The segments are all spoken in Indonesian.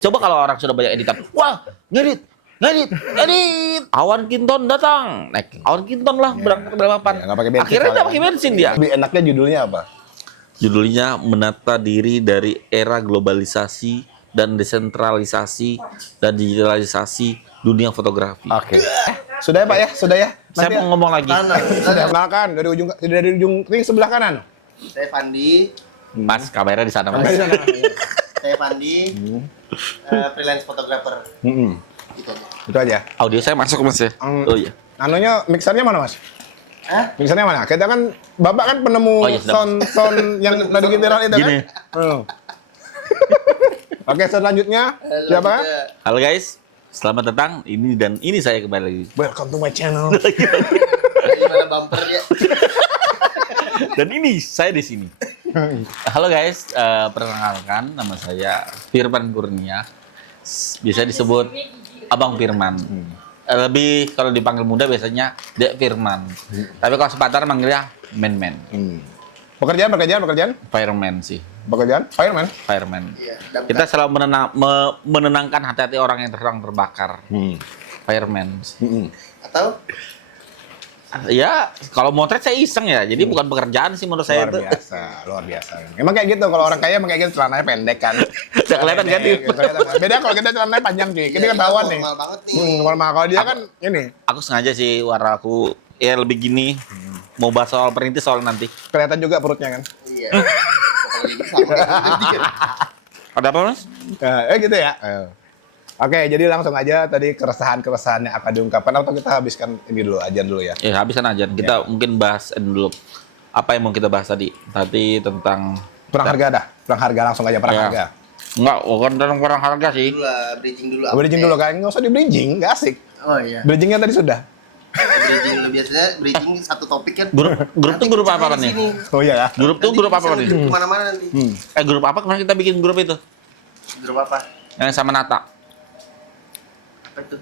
Coba kalau orang sudah banyak editan, wah, ngedit. Awan Kinton datang, naik Awan Kinton lah berangkat berpapan. Nggak pakai bensin. Akhirnya nggak pakai bensin dia. Lebih enaknya judulnya apa? Judulnya menata diri dari era globalisasi dan desentralisasi dan digitalisasi dunia fotografi. Oke. Sudah ya Pak ya? Sudah ya? Saya mau ngomong lagi. Sudah. Kenalkan dari ujung ring sebelah kanan. Saya Fandi. Mas, kameranya di sana, Mas. Di sana. Saya Fandi. Freelance photographer. Gitu aja. Itu aja. Audio saya masuk, Mas ya. Oh iya. Anunya mixernya mana Mas? Hah? Mixernya mana? Kita kan Bapak kan penemu Oh, iya, sudah. sound yang tadi viral itu Gini. kan? Oke, selanjutnya siapa? Halo guys, selamat datang. Ini saya kembali lagi. Welcome to my channel. Gimana bumper ya? Dan ini saya di sini. Halo guys, perkenalkan nama saya Firman Kurnia. Biasa disebut Abang Firman. Lebih kalau dipanggil muda biasanya Dek Firman. Tapi kalau sepatar manggilnya Men. Pekerjaan? Fireman sih. Pekerjaan? Fireman? Fireman. Iya. Kita selalu menenangkan hati-hati orang yang sedang terbakar. Fireman. Atau Ya, kalau motret saya iseng ya. Jadi bukan pekerjaan sih menurut saya itu. Luar biasa. Emang kayak gitu, kalau orang kaya emang kayak gitu, celananya pendek kan. Udah kelihatan kan? Beda kalau kita celananya panjang cuy, ini ketahuan nih. normal banget nih. Normal, kalau dia kan ini, Aku sengaja sih warna aku ya lebih gini. Mau bahas soal perintis soal nanti. kelihatan juga perutnya kan. Iya. Kalau gitu sama kayak Ada apa, Mas? Gitu ya. Oke, jadi langsung aja tadi keresahan-keresahan yang akan diungkapkan, atau kita habiskan ini dulu, ajan dulu ya. Ya, habiskan aja. Kita mungkin bahas dulu. Apa yang mau kita bahas tadi? Tadi tentang Perang harga dah, perang harga langsung aja perang Ya. harga. Enggak, bukan tentang perang harga sih. dulu lah, bridging dulu. Bridging dulu kan, nggak usah di bridging, nggak asik. Oh iya. Bridgingnya tadi sudah. Bridging dulu biasanya bridging satu topik kan. Grup tuh grup apa nih? Oh iya ya. Grup tuh grup apa nih? Kemana-mana nanti. Grup apa kemarin kita bikin grup itu? Grup apa? Yang sama Nata. Apa itu?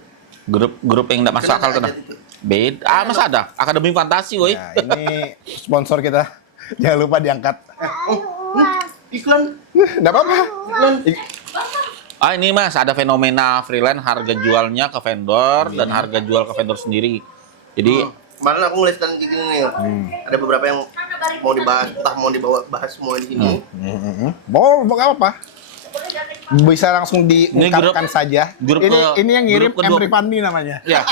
Grup yang enggak masuk Kan akal ada tuh. Nah. aja itu. Beda. Masa ada? Akademi Fantasi, woi. Ya, ini sponsor kita. Jangan lupa diangkat. Iklan. Nggak apa-apa. Ini Mas, ada fenomena freelance harga jualnya ke vendor dan harga jual ke vendor sendiri. Jadi Kemarin aku ngeliat kan gini nih. Ada beberapa yang mau dibahas, entah mau dibawa bahas semua di sini. Mau nggak apa-apa. Bisa langsung diungkapkan grup- saja. grup Ini yang ngirim grup kedua. Emri Fandi namanya. ya.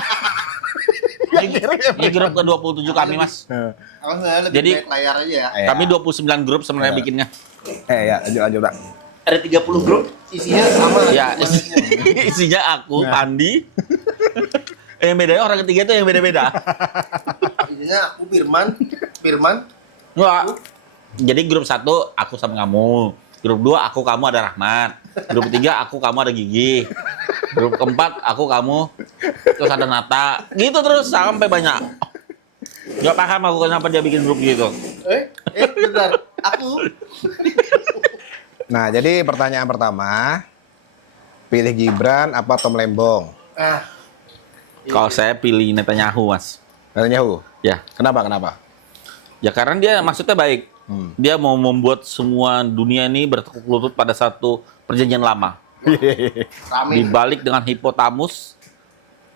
Ini grup ke-27 kami, Mas. Aku sebenarnya lebih Jadi- baik layar aja ya. Ya. Kami 29 grup sebenarnya bikinnya. Ya, lanjut Bang. Ada 30 grup, isinya sama. Ya, semuanya. isinya aku, Pandi. Yang bedanya orang ketiga itu yang beda-beda. Isinya aku Firman. Enggak. Jadi grup 1 aku sama kamu. Grup 2 aku kamu ada Rahmat. Grup 3 aku kamu ada Gigi. Grup keempat aku kamu terus ada Nata. Gitu terus sampai banyak. Gak paham aku kenapa dia bikin grup gitu. Bentar. Aku Nah, jadi pertanyaan pertama, pilih Gibran apa Tom Lembong? Kalau saya pilih Netanyahu, Mas. Netanyahu. Ya, Kenapa? ya karena dia maksudnya baik. Dia mau membuat semua dunia ini bertekuk lutut pada satu perjanjian lama. rame. Dibalik dengan hipotamus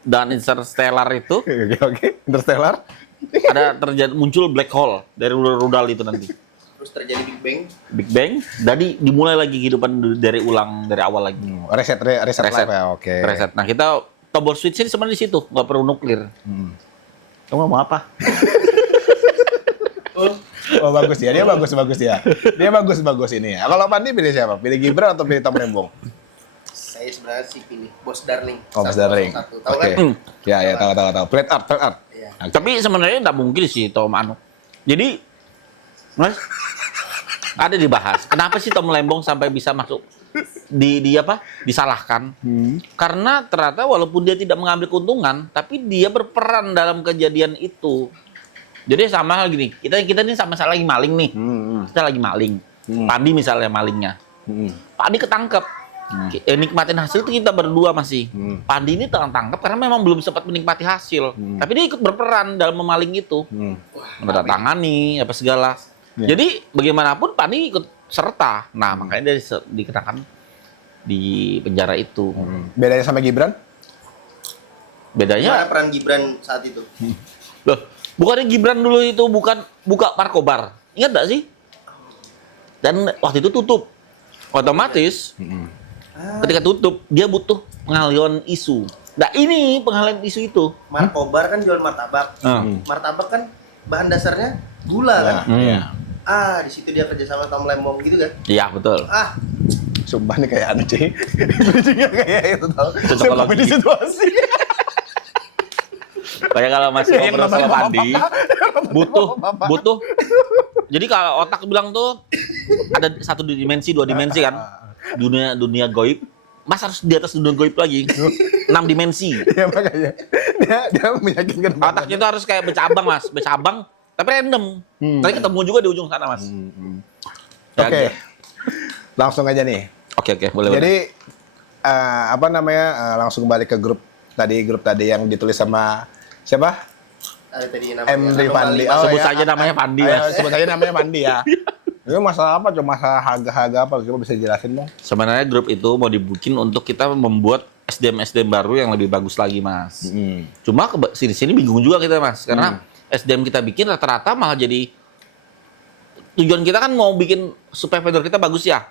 dan interstellar itu Oke. Interstellar. ada muncul black hole dari rudal itu nanti. Terus terjadi Big Big Bang. Bang, jadi dimulai lagi kehidupan dari awal lagi. Reset live ya. Oke. Reset. Nah, kita tombol switch ini sebenarnya di situ, nggak perlu nuklir. Kamu mau apa? Oh, bagus ya. Dia bagus ya. Dia bagus ini ya. Kalau Pandi pilih siapa? Pilih Gibran atau pilih Tom Lembong? Saya sebenarnya sih pilih Bos Darling. Oh, Bos Darling. Tahu Oke. kan? Ya, tahu. Plate art. Iya. Tapi sebenarnya nggak mungkin sih Tom Anu. Jadi, Mas, ada dibahas. Kenapa sih Tom Lembong sampai bisa masuk disalahkan? Karena ternyata walaupun dia tidak mengambil keuntungan, tapi dia berperan dalam kejadian itu. Jadi sama hal gini, kita ini sama-sama lagi maling nih. Kita lagi maling. Pandi misalnya malingnya. Pandi ketangkep. Nikmatin hasil itu kita berdua masih. Pandi ini tertangkap karena memang belum sempat menikmati hasil. Tapi dia ikut berperan dalam memaling itu. Mendatangani apa segala. Jadi bagaimanapun Pandi ikut serta. Nah, makanya dia dikenakan di penjara itu. Bedanya sama Gibran? Bedanya, Gimana peran Gibran saat itu? loh, bukannya Gibran dulu itu buka Markobar, ingat nggak sih? Dan waktu itu tutup, otomatis ketika tutup dia butuh pengalihan isu. Nah ini pengalihan isu itu. Markobar kan jual martabak. Martabak kan bahan dasarnya gula kan. Di situ dia kerja sama Tom Lembong gitu kan. Iya betul. Sumpah nih kayak anu cuy. Bridging-nya kayak itu tau. Cocokologi. Di situasi. Kayak kalau masih Iya, ngobrol sama Pandi, bapak-bapak. butuh. Jadi kalau otak bilang tuh ada satu dimensi, dua dimensi kan, dunia goib. Mas harus di atas dunia goib lagi, 6 dimensi. Iya makanya dia meyakinkan Otaknya itu harus kayak bercabang mas, bercabang, tapi random. Tapi ketemu juga di ujung sana mas. Ya, Oke, gitu. langsung aja nih. Oke, boleh. Jadi apa namanya? Langsung balik ke grup tadi yang ditulis sama siapa? Tadi Emri Pandi. Sebut saja namanya Pandi, Ayo, Mas. sebut saja namanya Pandi ya. Ini masalah apa? Cuma masalah harga apa? Coba bisa jelasin dong. Sebenarnya grup itu mau dibikin untuk kita membuat SDM baru yang lebih bagus lagi mas. Cuma sini bingung juga kita mas, karena SDM kita bikin rata-rata malah jadi tujuan kita kan mau bikin supaya vendor kita bagus ya.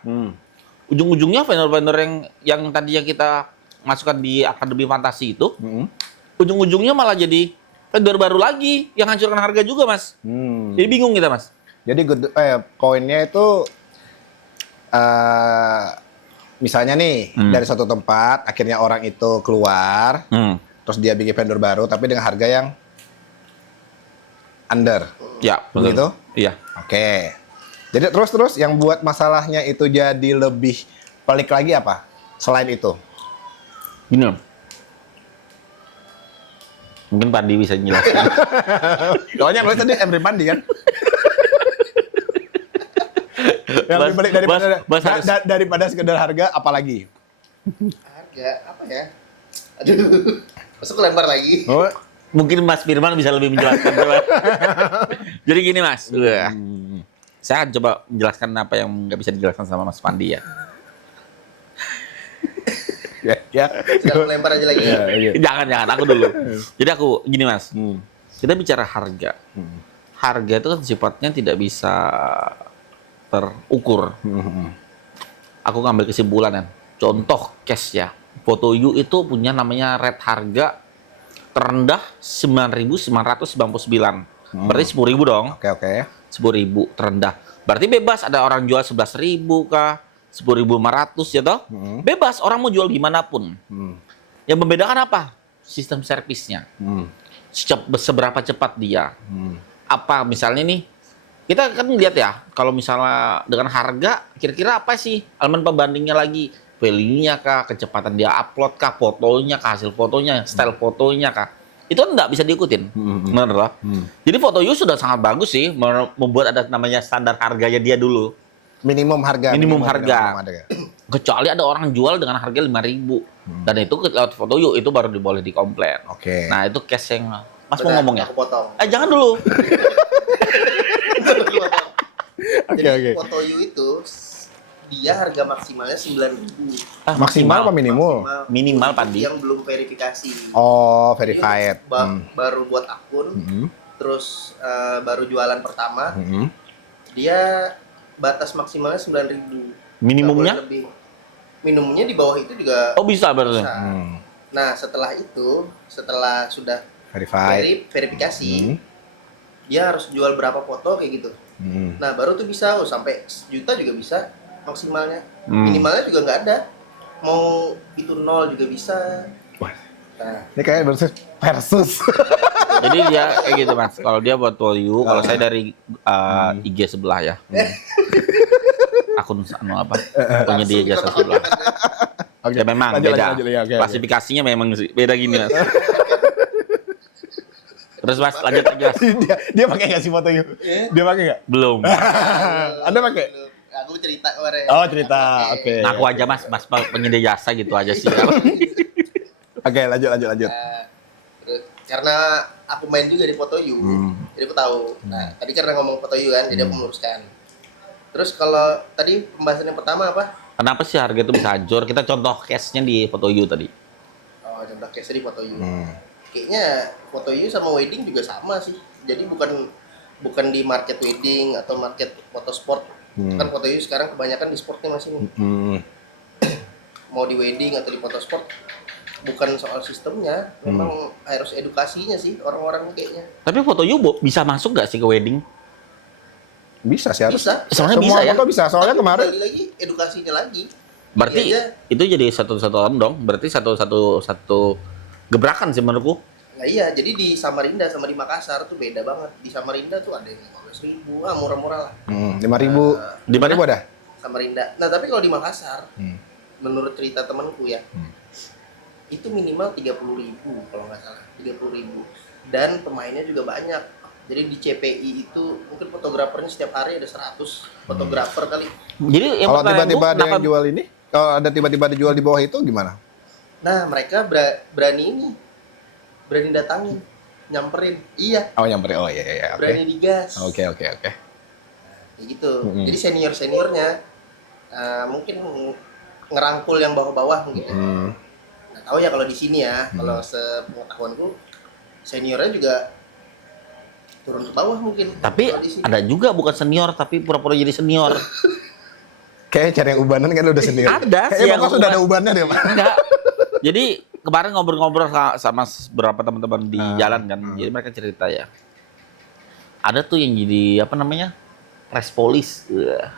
Ujung-ujungnya vendor-vendor yang tadi yang kita masukkan di Akademi Fantasi itu, ujung-ujungnya malah jadi vendor baru lagi yang hancurkan harga juga mas. Jadi bingung kita mas. Jadi koinnya itu misalnya nih dari suatu tempat akhirnya orang itu keluar, terus dia bikin vendor baru tapi dengan harga yang under. Ya, begitu? Iya. Oke. Jadi terus yang buat masalahnya itu jadi lebih pelik lagi apa? Selain itu. Gini loh. Mungkin Pandi bisa menjelaskan. Soalnya yang tadi Emri Pandi kan? Yang lebih pelik daripada sekedar harga apalagi? Harga apa ya? Aduh, masuk lempar lagi. Oh. Mungkin Mas Firman bisa lebih menjelaskan. Jadi gini Mas, saya akan coba menjelaskan apa yang nggak bisa dijelaskan sama Mas Pandi ya. Ya. Sekarang lempar aja lagi. Jangan, aku dulu. Jadi aku gini Mas, kita bicara harga. Harga itu kan sifatnya tidak bisa terukur. Aku ngambil kesimpulan kan. Contoh cash ya. Foto You itu punya namanya rate harga terendah 9.999. Berarti 10.000 dong. Oke. 10.000 terendah. Berarti bebas ada orang jual 11.000 kah? 10.500 ya toh? Bebas orang mau jual dimanapun. Yang membedakan apa? Sistem servisnya. Seberapa cepat dia. Apa misalnya nih, kita kan lihat ya, kalau misalnya dengan harga, kira-kira apa sih elemen pembandingnya lagi? Value-nya kah, kecepatan dia upload kah, fotonya kah, hasil fotonya, style fotonya kah? Itu kan nggak bisa diikutin, benar loh. Jadi Foto You sudah sangat bagus sih, membuat ada namanya standar harganya dia dulu. Minimum harga. Kecuali ada orang jual dengan harga 5.000. Dan itu lewat Foto You, itu baru boleh dikomplain. Oke. Nah itu case yang Mas mau ngomong ya? Aku potong. Jangan dulu. Jadi Foto You itu dia harga maksimalnya 9.000. Maksimal apa minimal? Minimal, Pandi. Yang belum verifikasi. Oh, verified. Baru buat akun, terus baru jualan pertama. Dia batas maksimalnya 9.000. Minimumnya? Minimumnya di bawah itu juga bisa berarti. bisa. Nah, setelah sudah verifikasi, dia harus jual berapa foto kayak gitu. Nah, baru tuh bisa sampai 1 juta juga bisa maksimalnya. Minimalnya juga nggak ada. Mau itu 0 juga bisa. Wah. Nah, Ini kayak versus. Jadi dia kayak gitu Mas. Kalau dia buat Foto You, kalau saya dari IG sebelah ya. Akun penyedia jasa sebelah. Ya memang beda. Lanjut. Klasifikasinya memang beda gini Mas. Terus Mas lanjut aja. dia pakai nggak sih Foto You? Dia pakai nggak? Belum. Anda pakai? aku cerita kemarin. Oh, cerita. Oke. Ngaku aja Mas penyedia jasa gitu aja sih. Oke, lanjut. Terus, karena aku main juga di Foto You, jadi aku tahu. Nah, tadi karena ngomong Foto You kan, jadi aku meluruskan. Terus kalau tadi pembahasan yang pertama apa? Kenapa sih harga itu bisa hancur? Kita contoh case-nya di Foto You tadi. Oh, contoh case di Foto You. Kayaknya Foto You sama wedding juga sama sih. Jadi bukan di market wedding atau market foto sport. Kan Foto You sekarang kebanyakan di sportnya masih nih. Mau di wedding atau di foto sport, bukan soal sistemnya, memang harus edukasinya sih orang-orang kayaknya. Tapi Foto You bisa masuk nggak sih ke wedding? Bisa sih harus. Bisa. Soalnya Semua bisa ya. foto bisa. Soalnya Tapi kemarin kembali lagi edukasinya lagi. Berarti Jadi aja, itu jadi satu-satuan dong. Berarti satu gebrakan sih menurutku. nah iya, jadi di Samarinda sama di Makassar tuh beda banget. Di Samarinda tuh ada yang 15.000, murah-murah lah. 5.000. Di mana? 5.000 ada? Samarinda. Nah tapi kalau di Makassar, menurut cerita temanku ya, itu minimal 30.000 kalau nggak salah, 30.000. Dan pemainnya juga banyak. Jadi di CPI itu mungkin fotografernya setiap hari ada 100 fotografer kali. Jadi yang Kalau pertanyaan tiba-tiba gua, ada yang jual ini, kalau ada tiba-tiba dijual di bawah itu gimana? Nah mereka berani datangin, nyamperin. Iya, Oh nyamperin. Oh iya. Oke. berani digas. Oke. Kayak gitu. Jadi seniornya mungkin ngerangkul yang bawah-bawah mungkin. Nggak tahu ya kalau di sini ya, kalau sepengetahuanku seniornya juga turun ke bawah mungkin. tapi kalau di sini. ada juga bukan senior tapi pura-pura jadi senior. Kayaknya cari yang ubanan kan udah sendiri. Ada sih Kayaknya yang Bapak sudah uban. ada ubannya deh, Pak. Enggak. Jadi kemarin ngobrol-ngobrol sama beberapa teman-teman di jalan kan. Jadi mereka cerita ya. Ada tuh yang jadi apa namanya? Press police.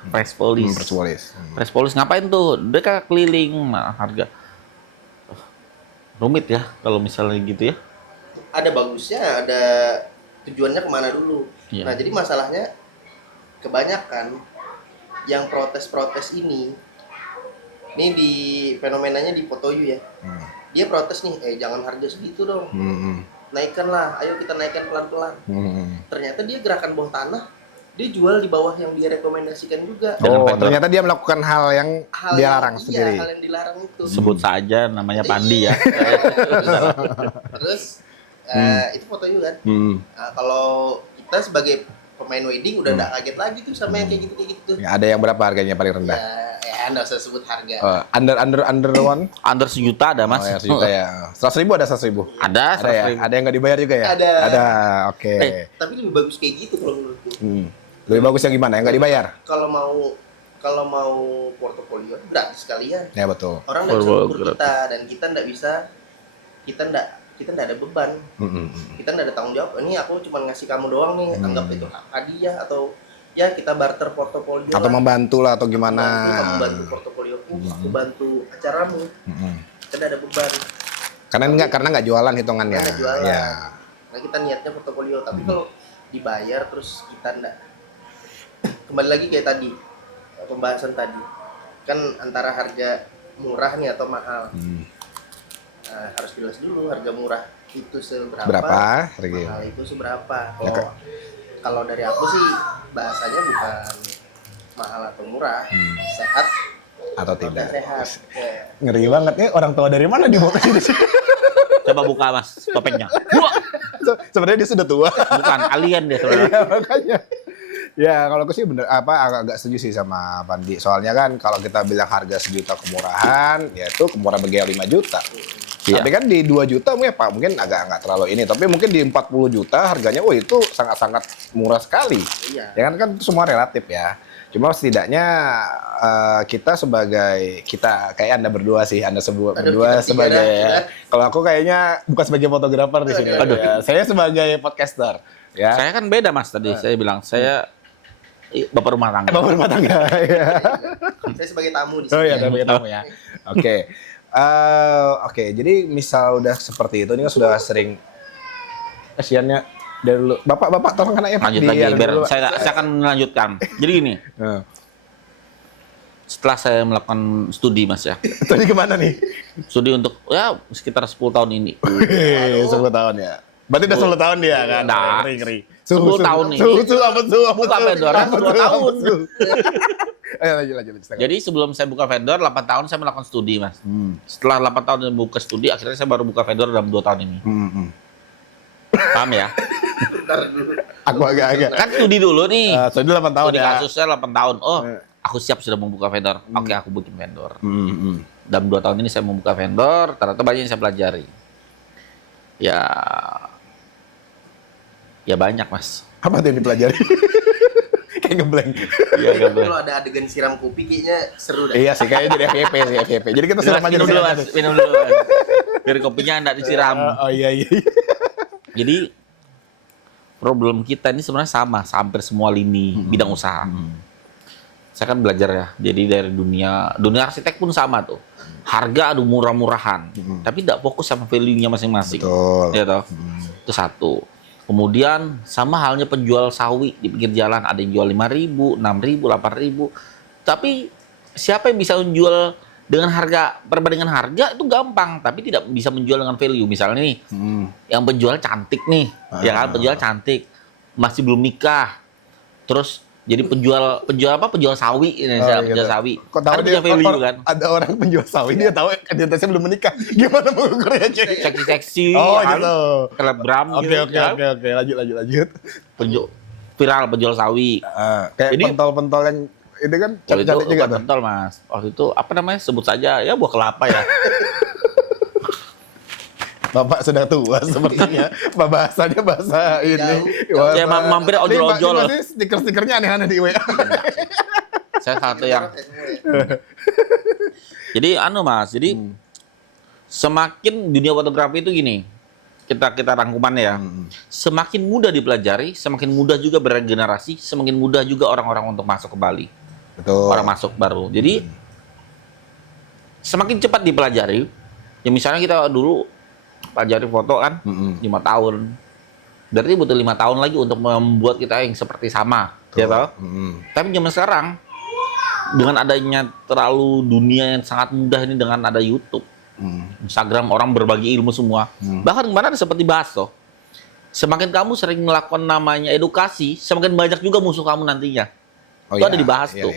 Press police. Persualis. Press police ngapain tuh? Dia kan keliling harga. Rumit ya kalau misalnya gitu ya. Ada bagusnya, ada tujuannya kemana dulu. Iya. Nah jadi masalahnya kebanyakan yang protes-protes ini di fenomenanya di Foto You ya. Dia protes nih, jangan harga segitu dong. Naikkanlah, ayo kita naikkan pelan-pelan. Ternyata dia gerakan bawah tanah, dia jual di bawah yang dia rekomendasikan juga. Dengan Oh, vendor. ternyata dia melakukan hal yang Hal dia yang- larang iya, sendiri. hal yang dilarang itu. Sebut saja namanya Pandi ya. Terus itu Foto You kan. Nah, kalau kita sebagai pemain wedding udah nggak kaget lagi tuh sama yang kayak gitu. Ya, ada yang berapa harganya paling rendah? Ya nggak usah sebut harga. Under one? Under sejuta ada mas. Oh ya, sejuta ya. 100.000 ada 100.000. Ada, Ada ya? 100.000. Ada yang nggak dibayar juga ya? Ada. Oke. Tapi lebih bagus kayak gitu kalau menurutku. Lebih bagus yang gimana? Yang nggak dibayar? Kalau mau portofolio gratis sekalian. Ya betul. Orang nggak bisa ukur Gratis. kita dan kita nggak bisa, kita nggak ada beban, kita nggak ada tanggung jawab. Ini aku cuma ngasih kamu doang nih, anggap itu hadiah atau ya kita barter portofolio. Atau lah. membantu lah atau gimana? Kamu bantu portofolioku, aku bantu acaramu. Kita nggak ada beban. Karena nggak jualan hitungannya. Nggak jualan. Ya. Nah kita niatnya portofolio, tapi kalau dibayar terus kita nggak, kembali lagi kayak tadi pembahasan tadi kan antara harga murah nih atau mahal. Nah, harus jelas dulu harga murah itu seberapa, Berapa harga? mahal itu seberapa. Ya, Kalau dari aku sih bahasanya bukan mahal atau murah, sehat Atau tidak? sehat. Ya. Ngeri banget nih, orang tua dari mana dibawa ke sini? Coba buka mas topengnya. Wah, Sebenarnya dia sudah tua. bukan alien deh saudara. Iya, makanya. Ya, kalau aku sih agak setuju sih sama Pandi. Soalnya kan kalau kita bilang harga sejuta kemurahan, ya itu kemurahan bagi yang 5 juta. Iya. Tapi kan di 2 juta ya Pak, mungkin agak nggak terlalu ini. Tapi mungkin di 40 juta harganya, itu sangat-sangat murah sekali. Iya. Ya kan itu semua relatif ya. Cuma setidaknya kita kayak Anda berdua sih, Anda berdua kita sebagai tiga dah. kalau aku kayaknya bukan sebagai fotografer di sini. Aduh. Ya. Saya sebagai podcaster. Ya. Saya kan beda mas tadi. Saya bilang saya bapak rumah tangga. Bapak rumah tangga. Ya. Saya sebagai tamu di Oh sini. iya, ada tamu ya. Oke. Oke, jadi misal udah seperti itu, ini kan sudah sering kasihannya dari dulu. Bapak tolong anaknya Pak. Lanjut lagi. Di- Biar dulu. saya akan melanjutkan. Jadi gini. Nah. Setelah saya melakukan studi mas ya. Tadi kemana nih? Studi untuk ya sekitar 10 tahun ini. 10 tahun ya. Berarti udah 10 tahun dia kan? Nah, Ngeri. 10 tahun nih. Suhu apa tuh? Buka vendor kan 2 tahun. Ayo lanjut. Jadi sebelum saya buka vendor 8 tahun saya melakukan studi mas. Setelah 8 tahun saya buka studi akhirnya saya baru buka vendor dalam 2 tahun ini. Paham ya? Aku agak-agak. Kan studi dulu nih. Studi 8 tahun Studi ya. kasusnya 8 tahun. Oh, aku siap sudah membuka vendor. Oke, aku bikin vendor. Dalam 2 tahun ini saya membuka vendor, ternyata banyak yang saya pelajari. Ya banyak, Mas. Apa tuh yang dipelajari? Kayak ngeblank. Iya, enggak boleh. Kalau ada adegan siram kopi kayaknya seru dah. Iya sih, kayaknya jadi FYP sih, FYP. Jadi kita siram aja Minum di dulu, sini. Mas. Minum dulu, Mas. Biar kopinya enggak disiram. Oh iya. Jadi problem kita ini sebenarnya sama, hampir semua lini bidang usaha. Saya kan belajar ya, jadi dari dunia arsitek pun sama tuh. Harga adu murah-murahan, tapi tidak fokus sama value-nya masing-masing. Betul. Ya toh? Itu satu. Kemudian sama halnya penjual sawi di pinggir jalan, ada yang jual 5.000, 6.000, 8.000. Tapi siapa yang bisa menjual dengan harga, perbandingan harga itu gampang, tapi tidak bisa menjual dengan value. Misalnya nih, yang penjual cantik nih, ya kan, penjual cantik, masih belum nikah, terus jadi penjual sawi, penjual sawi. Kok tahu Kan dia punya value kan? Ada orang penjual sawi, dia tahu identitasnya belum menikah. Gimana mengukurnya, Cek? Seksi-seksi, Oh, ya kan? gitu. Selebgram Oke, gitu. oke, ya. oke. Lanjut. Viral penjual sawi. Kayak Jadi- pentol-pentol yang itu kan Kalau itu cantik juga bukan tuh. pentol, Mas. Waktu itu apa namanya? Sebut saja ya buah kelapa ya. Bapak sudah tua sepertinya. Bahasanya bahasa ini. Jauh. Saya mampir ojol-ojol. Ini pasti stiker-stikernya aneh-aneh di WA. Saya satu yang jadi Mas, jadi semakin dunia fotografi itu gini. Kita rangkuman ya. Semakin mudah dipelajari, semakin mudah juga beregenerasi, semakin mudah juga orang-orang untuk masuk ke Bali. Betul. Orang masuk baru. Jadi semakin cepat dipelajari. Ya misalnya kita dulu pelajari foto kan 5 tahun. Berarti butuh 5 tahun lagi untuk membuat kita yang seperti sama, ya toh? Tapi zaman sekarang dengan adanya terlalu dunia yang sangat mudah ini dengan ada YouTube, Instagram, orang berbagi ilmu semua. Bahkan kemarin ada sempat dibahas toh. Semakin kamu sering melakukan namanya edukasi, semakin banyak juga musuh kamu nantinya. Itu ada dibahas tuh.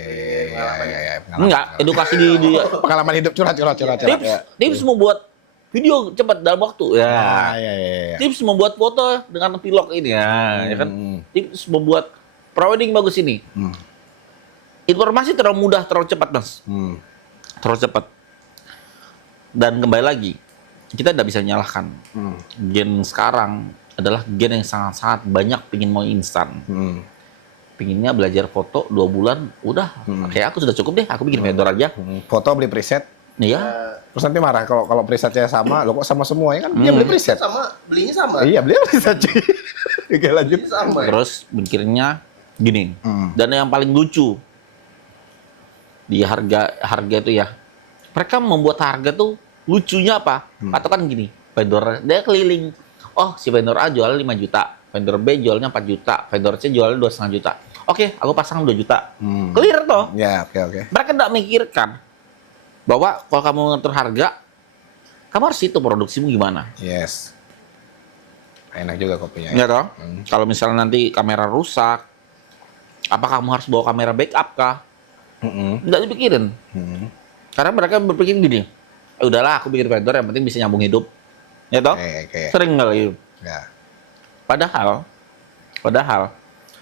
Enggak, edukasi di Pengalaman hidup curhat. tips membuat video cepat dalam waktu ya. Iya. Tips membuat foto dengan vlog ini ya kan. Tips membuat pre-wedding bagus ini. Informasi terlalu mudah, terlalu cepat, Mas. Terlalu cepat. Dan kembali lagi, kita tidak bisa nyalahkan. Gen sekarang adalah gen yang sangat-sangat banyak pingin mau instan. Pinginnya belajar foto 2 bulan, udah. Kayak aku sudah cukup deh, aku bikin vendor aja. Foto beli preset. Iya. Terus nanti marah kalau presetnya sama, lo kok sama semua ya kan? Dia beli preset. Sama, belinya sama. Iya, beli preset. Oke, lanjut. Belinya sama. Terus mikirnya gini. Dan yang paling lucu di harga itu ya. Mereka membuat harga tuh lucunya apa? Katakan gini, vendor dia keliling. Oh, si vendor A jual 5 juta, vendor B jualnya 4 juta, vendor C jualnya 2,5 juta. Oke, aku pasang 2 juta. Clear toh? Ya, oke. Mereka tidak mikirkan bahwa kalau kamu ngatur harga, kamu harus hitung produksimu gimana. Yes. Enak juga kopinya. Ya toh? Kalau misalnya nanti kamera rusak, apa kamu harus bawa kamera backup kah? Nggak dipikirin. Karena mereka berpikir gini, udahlah aku bikin vendor yang penting bisa nyambung hidup. Ya toh? Oke. Sering nggak gitu. Ya. Padahal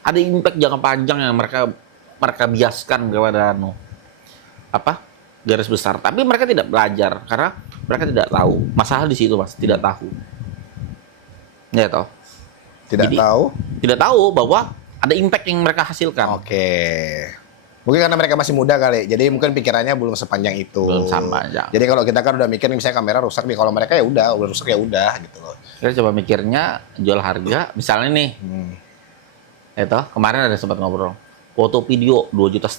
ada impact jangka panjang yang mereka biaskan kepada garis besar. Tapi mereka tidak belajar karena mereka tidak tahu. Masalah di situ, Mas, tidak tahu. Ya toh? Tidak Jadi, tahu. Tidak tahu bahwa ada impact yang mereka hasilkan. Oke. Mungkin karena mereka masih muda kali. Jadi mungkin pikirannya belum sepanjang itu. Belum sama aja. Jadi kalau kita kan udah mikir misalnya kamera rusak nih, kalau mereka ya udah rusak ya udah gitu loh. Kita coba mikirnya jual harga, misalnya nih, itu kemarin ada sempat ngobrol, foto video 2,5 juta.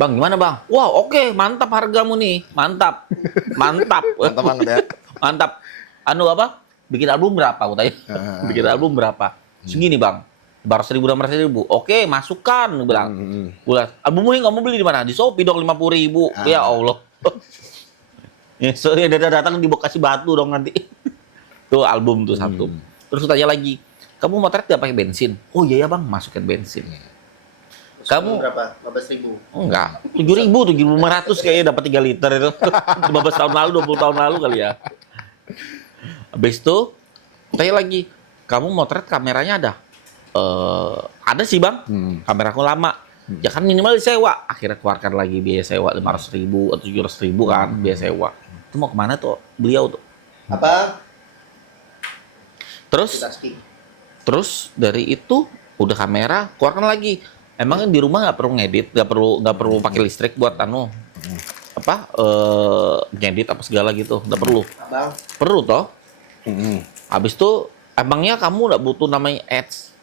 Bang, gimana bang? Wah, oke, mantap hargamu nih, mantap, mantap, Mantap banget ya. mantap. Anu apa? Bikin album berapa? Aku tanya. Bikin album berapa? Segini bang. 100.000. Oke, masukkan, gue bilang. Gue bilang, album ini kamu beli di mana? Di Shopee dong 50.000. Ya Allah. Ya, so, dia datang di Bekasi Batu dong nanti. Tuh album tuh satu. Terus tanya lagi, kamu motret nggak pakai bensin? Oh iya ya bang, masukin bensin. Kamu berapa? 15.000. enggak, 7.000, 7.500 kayaknya dapat 3 liter itu. 15 tahun lalu, 20 tahun lalu kali ya. Habis itu tanya lagi, kamu motret kameranya ada? Ada sih bang, kameraku lama. Ya kan minimal disewa. Akhirnya keluarkan lagi biaya sewa 500.000 atau 700.000 kan biaya sewa. Itu mau kemana tuh beliau tuh? Apa? Terus dari itu udah kamera, keluarkan lagi. Emang di rumah nggak perlu ngedit, nggak perlu pakai listrik buat ngedit apa segala gitu, nggak perlu. Abang. Perlu toh. Habis itu emangnya kamu nggak butuh namanya ads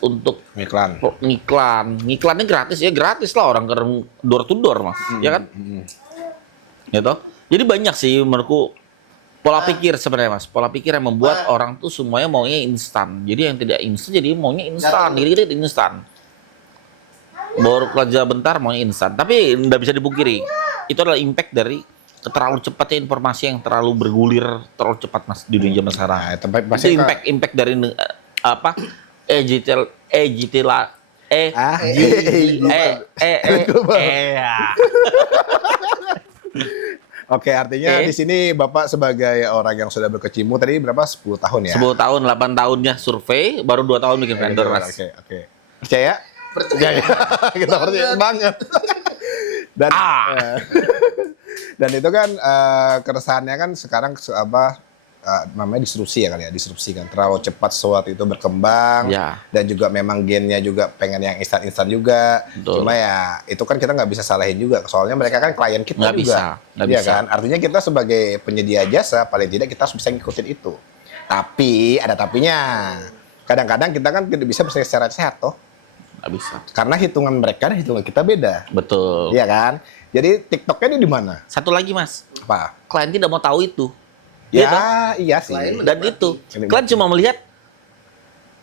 untuk ngiklannya gratis ya, gratis lah, orang door to door mas, ya kan? Gitu. Jadi banyak sih menurutku pola pikir sebenarnya mas, pola pikir yang membuat orang tuh semuanya maunya instan. Jadi yang tidak instan jadi maunya instan, gitu instan. Baru kerja bentar maunya instan. Tapi nggak bisa dipungkiri, itu adalah impact dari terlalu cepatnya informasi yang terlalu bergulir terlalu cepat mas di dunia zaman sekarang. Nah, itu impact dari Oke, artinya di sini Bapak sebagai orang yang sudah berkecimpung tadi berapa? 10 tahun ya? 10 tahun, 8 tahunnya survei, baru 2 tahun bikin vendor, Mas. Oke. Percaya? Percaya. Kita percaya banget. Dan dan itu kan keresahannya kan sekarang namanya disrupsi ya kali ya, disrupsi kan. Terlalu cepat sesuatu itu berkembang dan juga memang gennya juga pengen yang instan-instan juga. Betul. Cuma ya itu kan kita nggak bisa salahin juga, soalnya mereka kan klien kita nggak juga. Nggak bisa kan? Artinya kita sebagai penyedia jasa paling tidak kita harus bisa ngikutin itu. Tapi ada tapinya. Kadang-kadang kita kan tidak bisa bersaing secara sehat toh. Nggak bisa. Karena hitungan mereka dan hitungan kita beda. Betul. Iya kan? Jadi TikToknya ini di mana? Satu lagi mas. Apa? Klien tidak mau tahu itu. Ya, iya sih. Dan itu, klien cuma melihat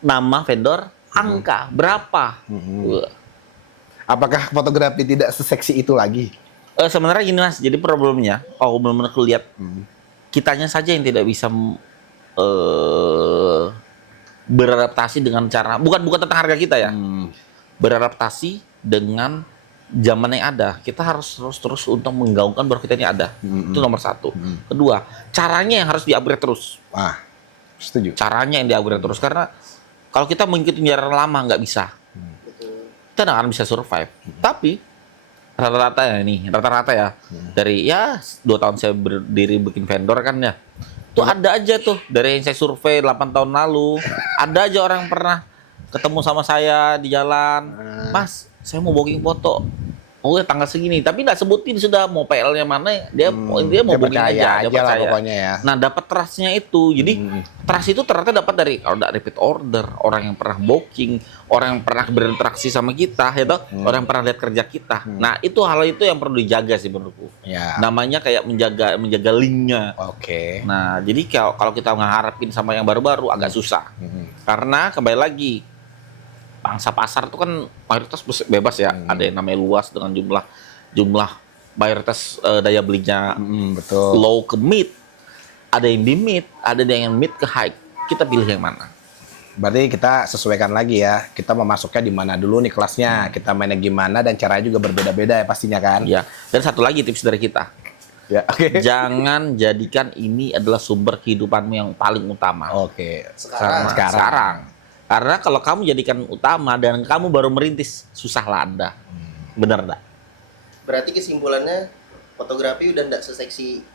nama vendor, angka, berapa. Apakah fotografi tidak seseksi itu lagi? Sebenarnya gini mas, jadi problemnya, benar-benar lihat kitanya saja yang tidak bisa beradaptasi dengan cara, bukan tentang harga kita ya, beradaptasi dengan zaman yang ada. Kita harus terus untuk menggaungkan bahwa kita ini ada. Itu nomor satu. Kedua, caranya yang harus di-upgrade terus. Setuju. Caranya yang di-upgrade terus, karena kalau kita mengikuti jalan lama nggak bisa. Kita nggak akan bisa survive. Tapi rata-rata ya dari 2 tahun saya berdiri bikin vendor kan ya, tuh ada aja tuh dari yang saya survei 8 tahun lalu, ada aja orang yang pernah ketemu sama saya di jalan, Mas, saya mau booking foto. Oh, tanggal segini, tapi nggak sebutin sudah mau PL-nya mana, dia mau booking aja lah pokoknya ya. Nah, dapat trust-nya itu. Jadi trust itu ternyata dapat dari kalau ada repeat order, orang yang pernah booking, orang yang pernah berinteraksi sama kita, ya toh, orang yang pernah lihat kerja kita. Nah, itu hal itu yang perlu dijaga sih menurutku. Ya. Namanya kayak menjaga link-nya. Oke. Nah, jadi kalau kita ngeharapin sama yang baru-baru agak susah. Karena kembali lagi, pangsa pasar itu kan mayoritas bebas ya, ada yang namanya luas dengan jumlah mayoritas daya belinya betul. Low ke mid, ada yang di mid, ada yang mid ke high. Kita pilih yang mana? Berarti kita sesuaikan lagi ya, kita mau masuknya di mana dulu nih kelasnya, kita mainnya gimana dan caranya juga berbeda-beda ya pastinya kan. Ya, dan satu lagi tips dari kita. Ya, oke. Jangan jadikan ini adalah sumber kehidupanmu yang paling utama. Oke. Sekarang. Karena kalau kamu jadikan utama dan kamu baru merintis, susahlah Anda. Benar enggak? Berarti kesimpulannya fotografi udah enggak seseksi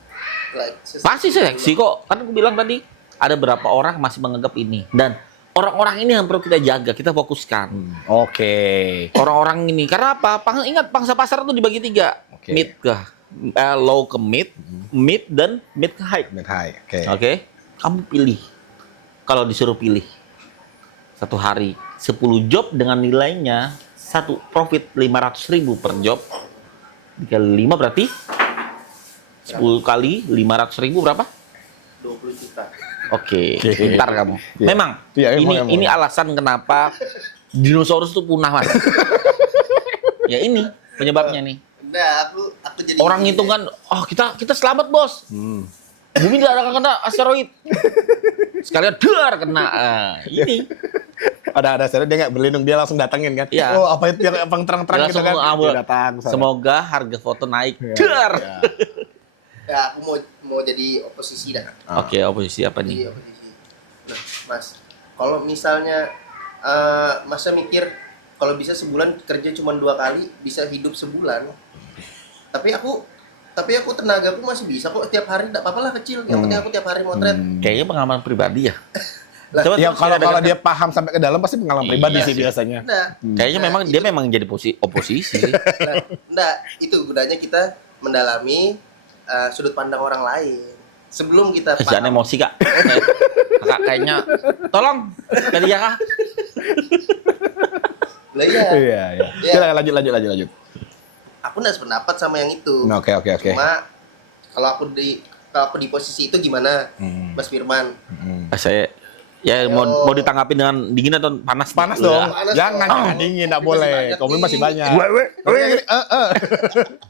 pasti seksi kok. Kan aku bilang tadi ada berapa orang masih menganggap ini, dan orang-orang ini yang perlu kita jaga, kita fokuskan. Oke. Orang-orang ini karena apa? Ingat pangsa pasar itu dibagi 3. Mid ke low ke mid dan mid ke high. Mid high. Oke. Kamu pilih. Kalau disuruh pilih satu hari 10 job dengan nilainya satu profit 500.000 per job, dikali 5 berarti 10 kali 500.000 berapa? 20 juta. Oke, pintar kamu. Memang ini alasan kenapa dinosaurus itu punah mas. Ya ini penyebabnya nih. Nah, aku jadi orang hitungan, kita selamat bos. Bumi tidak akan kena asteroid. Sekalian kena. Ini. Ada asteroid dia nggak berlindung, dia langsung datangin kan. Ya. Oh, apa itu yang terang-terang gitu kan. Dia datang. Semoga harga foto naik. Ya, aku mau jadi oposisi dah. Oke, oposisi apa nih? Jadi oposisi. Nah, Mas, kalau misalnya Masnya mikir kalau bisa sebulan kerja cuma 2 kali bisa hidup sebulan. Tapi aku tenaga aku masih bisa kok tiap hari, enggak apa-apa lah kecil. Yang penting aku tiap hari motret. Kayaknya pengalaman pribadi ya. Lah, Ya terus kalau ada- dia paham sampai ke dalam pasti pengalaman Iya pribadi sih sih. biasanya. Nah, Kayaknya memang dia memang jadi oposisi sih. enggak, itu gunanya kita mendalami sudut pandang orang lain. Sebelum kita Jangan paham. emosi kak. Kakak kayaknya, tolong tadi ya kak. Lah iya. Iya, iya. Iya. Silakan lanjut. Aku enggak sependapat sama yang itu. Oke. Cuma kalau aku di posisi itu gimana, Mas Firman? Saya ya mau ditanggapi dengan dingin atau panas? Panas nih? dong. Udah. Panas Jangan dong. jangan dingin, enggak Masih boleh. banyak Kopi nih. masih banyak.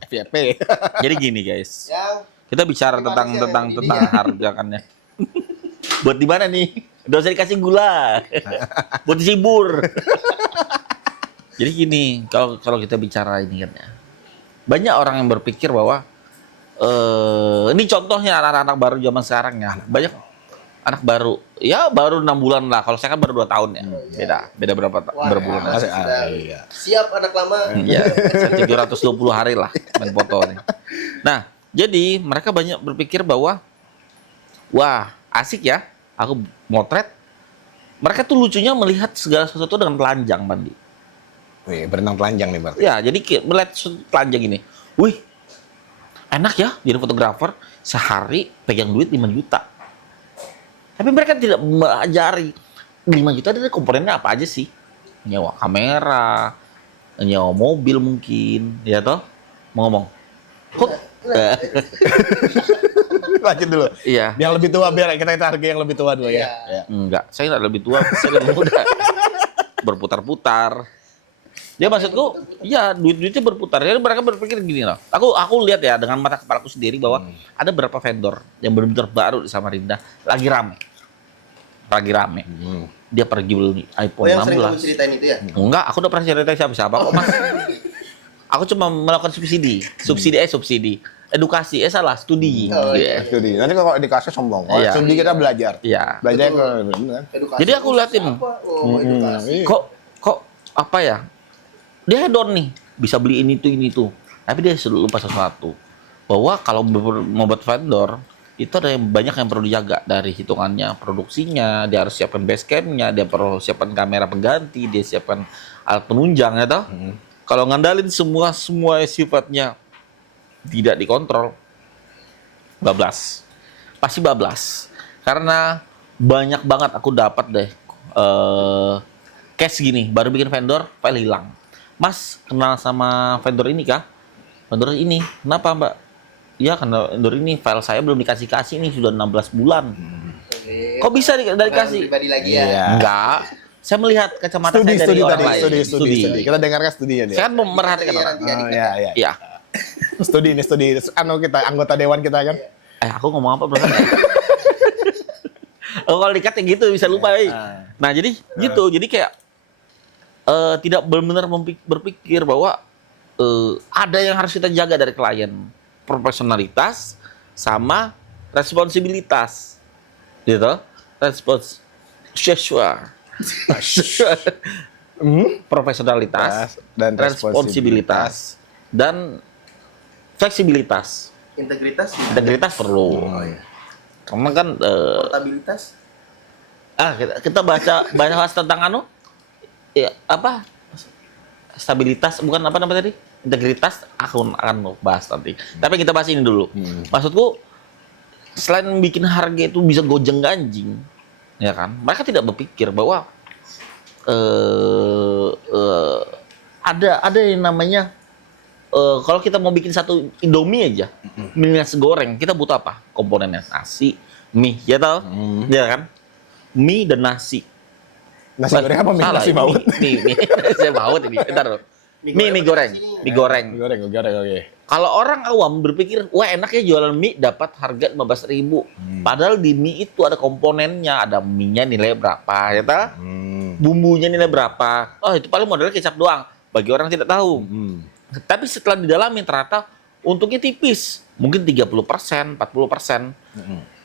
FYP. Jadi gini guys, Yang kita bicara Terima tentang kasih ya, tentang ini tentang ya. harga kan ya. Buat di mana nih? Udah usah dikasih gula. Buat disibur. Jadi gini, kalau kita bicara ini kan ya. Banyak orang yang berpikir bahwa ini contohnya anak-anak baru zaman sekarang ya. Banyak anak baru, ya baru 6 bulan lah. Kalau saya kan baru 2 tahun ya. Beda berapa bulan. Mas sudah iya. siap anak lama. Iya, 720 hari lah main foto nih. Nah, jadi mereka banyak berpikir bahwa wah, asik ya, aku motret. Mereka tuh lucunya melihat segala sesuatu dengan telanjang, Bandi. Wih, berenang telanjang nih berarti. Ya, jadi melihat sesuatu telanjang ini. Wih, enak ya jadi fotografer, sehari pegang duit 5 juta. Tapi mereka tidak mengajari 5 juta dari komponennya apa aja sih. Nyewa kamera, nyewa mobil mungkin, ya toh? Mau ngomong. Kok? Lanjut dulu. Iya. Yang lebih tua biar kita harga yang lebih tua dulu ya. Iya. Ya. Enggak, saya nggak lebih tua, saya lebih muda. Berputar-putar. Ya maksudku, ya duit-duitnya berputar. Jadi mereka berpikir gini loh. Aku lihat ya dengan mata kepalaku sendiri bahwa ada beberapa vendor yang benar-benar baru di Samarinda lagi rame. Dia pergi beli Oh, iPhone yang sering kamu 16. ceritain itu ya? Enggak, aku udah pernah cerita siapa-siapa kok, Mas. Aku cuma melakukan subsidi. Edukasi, salah, studi. Oh, Iya. Studi. Nanti kalau dikasih sombong. Kalau Iya. studi kita belajar. Iya. Belajar Betul. ke bener. Edukasi. Jadi aku liatin. Apa? Oh, edukasi. Kok apa ya? Dia hedon nih, bisa beli ini tuh. Tapi dia lupa sesuatu. Bahwa kalau membuat vendor, itu ada yang banyak yang perlu dijaga dari hitungannya, produksinya, dia harus siapkan base camp-nya, dia perlu siapkan kamera pengganti, dia siapkan alat penunjang ya toh. Kalau ngandalin semua sifatnya tidak dikontrol, bablas. Pasti bablas. Karena banyak banget aku dapat deh case gini, baru bikin vendor, file hilang. Mas, kenal sama vendor ini kah? Vendor ini, kenapa Mbak? Iya, karena vendor ini file saya belum dikasih-kasih nih, sudah 16 bulan. Oke. Kok bisa dikasih? Pribadi lagi ya. Iya. Enggak. Saya melihat kacamata saya dari orang lain. Studi. Kita dengarkan studinya dia. Saya kan memperhatikan orang. Oh, iya. Iya. Studi. Anu kita anggota dewan kita kan. Aku ngomong apa belum? Oh, kalau dikat ya gitu bisa lupa. Nah, jadi gitu. Jadi kayak tidak benar-benar berpikir bahwa ada yang harus kita jaga dari klien. Profesionalitas sama responsibilitas. Gitu. Profesionalitas Dan responsibilitas dan fleksibilitas. Integritas, Integritas perlu. Karena kan portabilitas. kita bahas tentang ya apa stabilitas, bukan apa namanya tadi, integritas aku akan bahas nanti. Tapi kita bahas ini dulu. Maksudku selain bikin harga itu bisa gojeng ganjing, ya kan? Mereka tidak berpikir bahwa ada yang namanya kalau kita mau bikin satu Indomie aja, mie nasi goreng, kita butuh apa? Komponennya nasi, mie, ya tau? Ya kan? Mie dan nasi. Nasi goreng apa mie? Salah, Nasi baut. Mie. Saya baut ini. Bentar loh. Mie goreng. Mie goreng. Goreng, oke. Kalau orang awam berpikir, wah enak ya jualan mie dapat harga 15.000. Padahal di mie itu ada komponennya, ada mie-nya nilai berapa, ya ta? Bumbunya nilai berapa. Oh, itu paling modalnya kecap doang. Bagi orang yang tidak tahu. Tapi setelah didalami ternyata untungnya tipis. Mungkin 30%, 40%.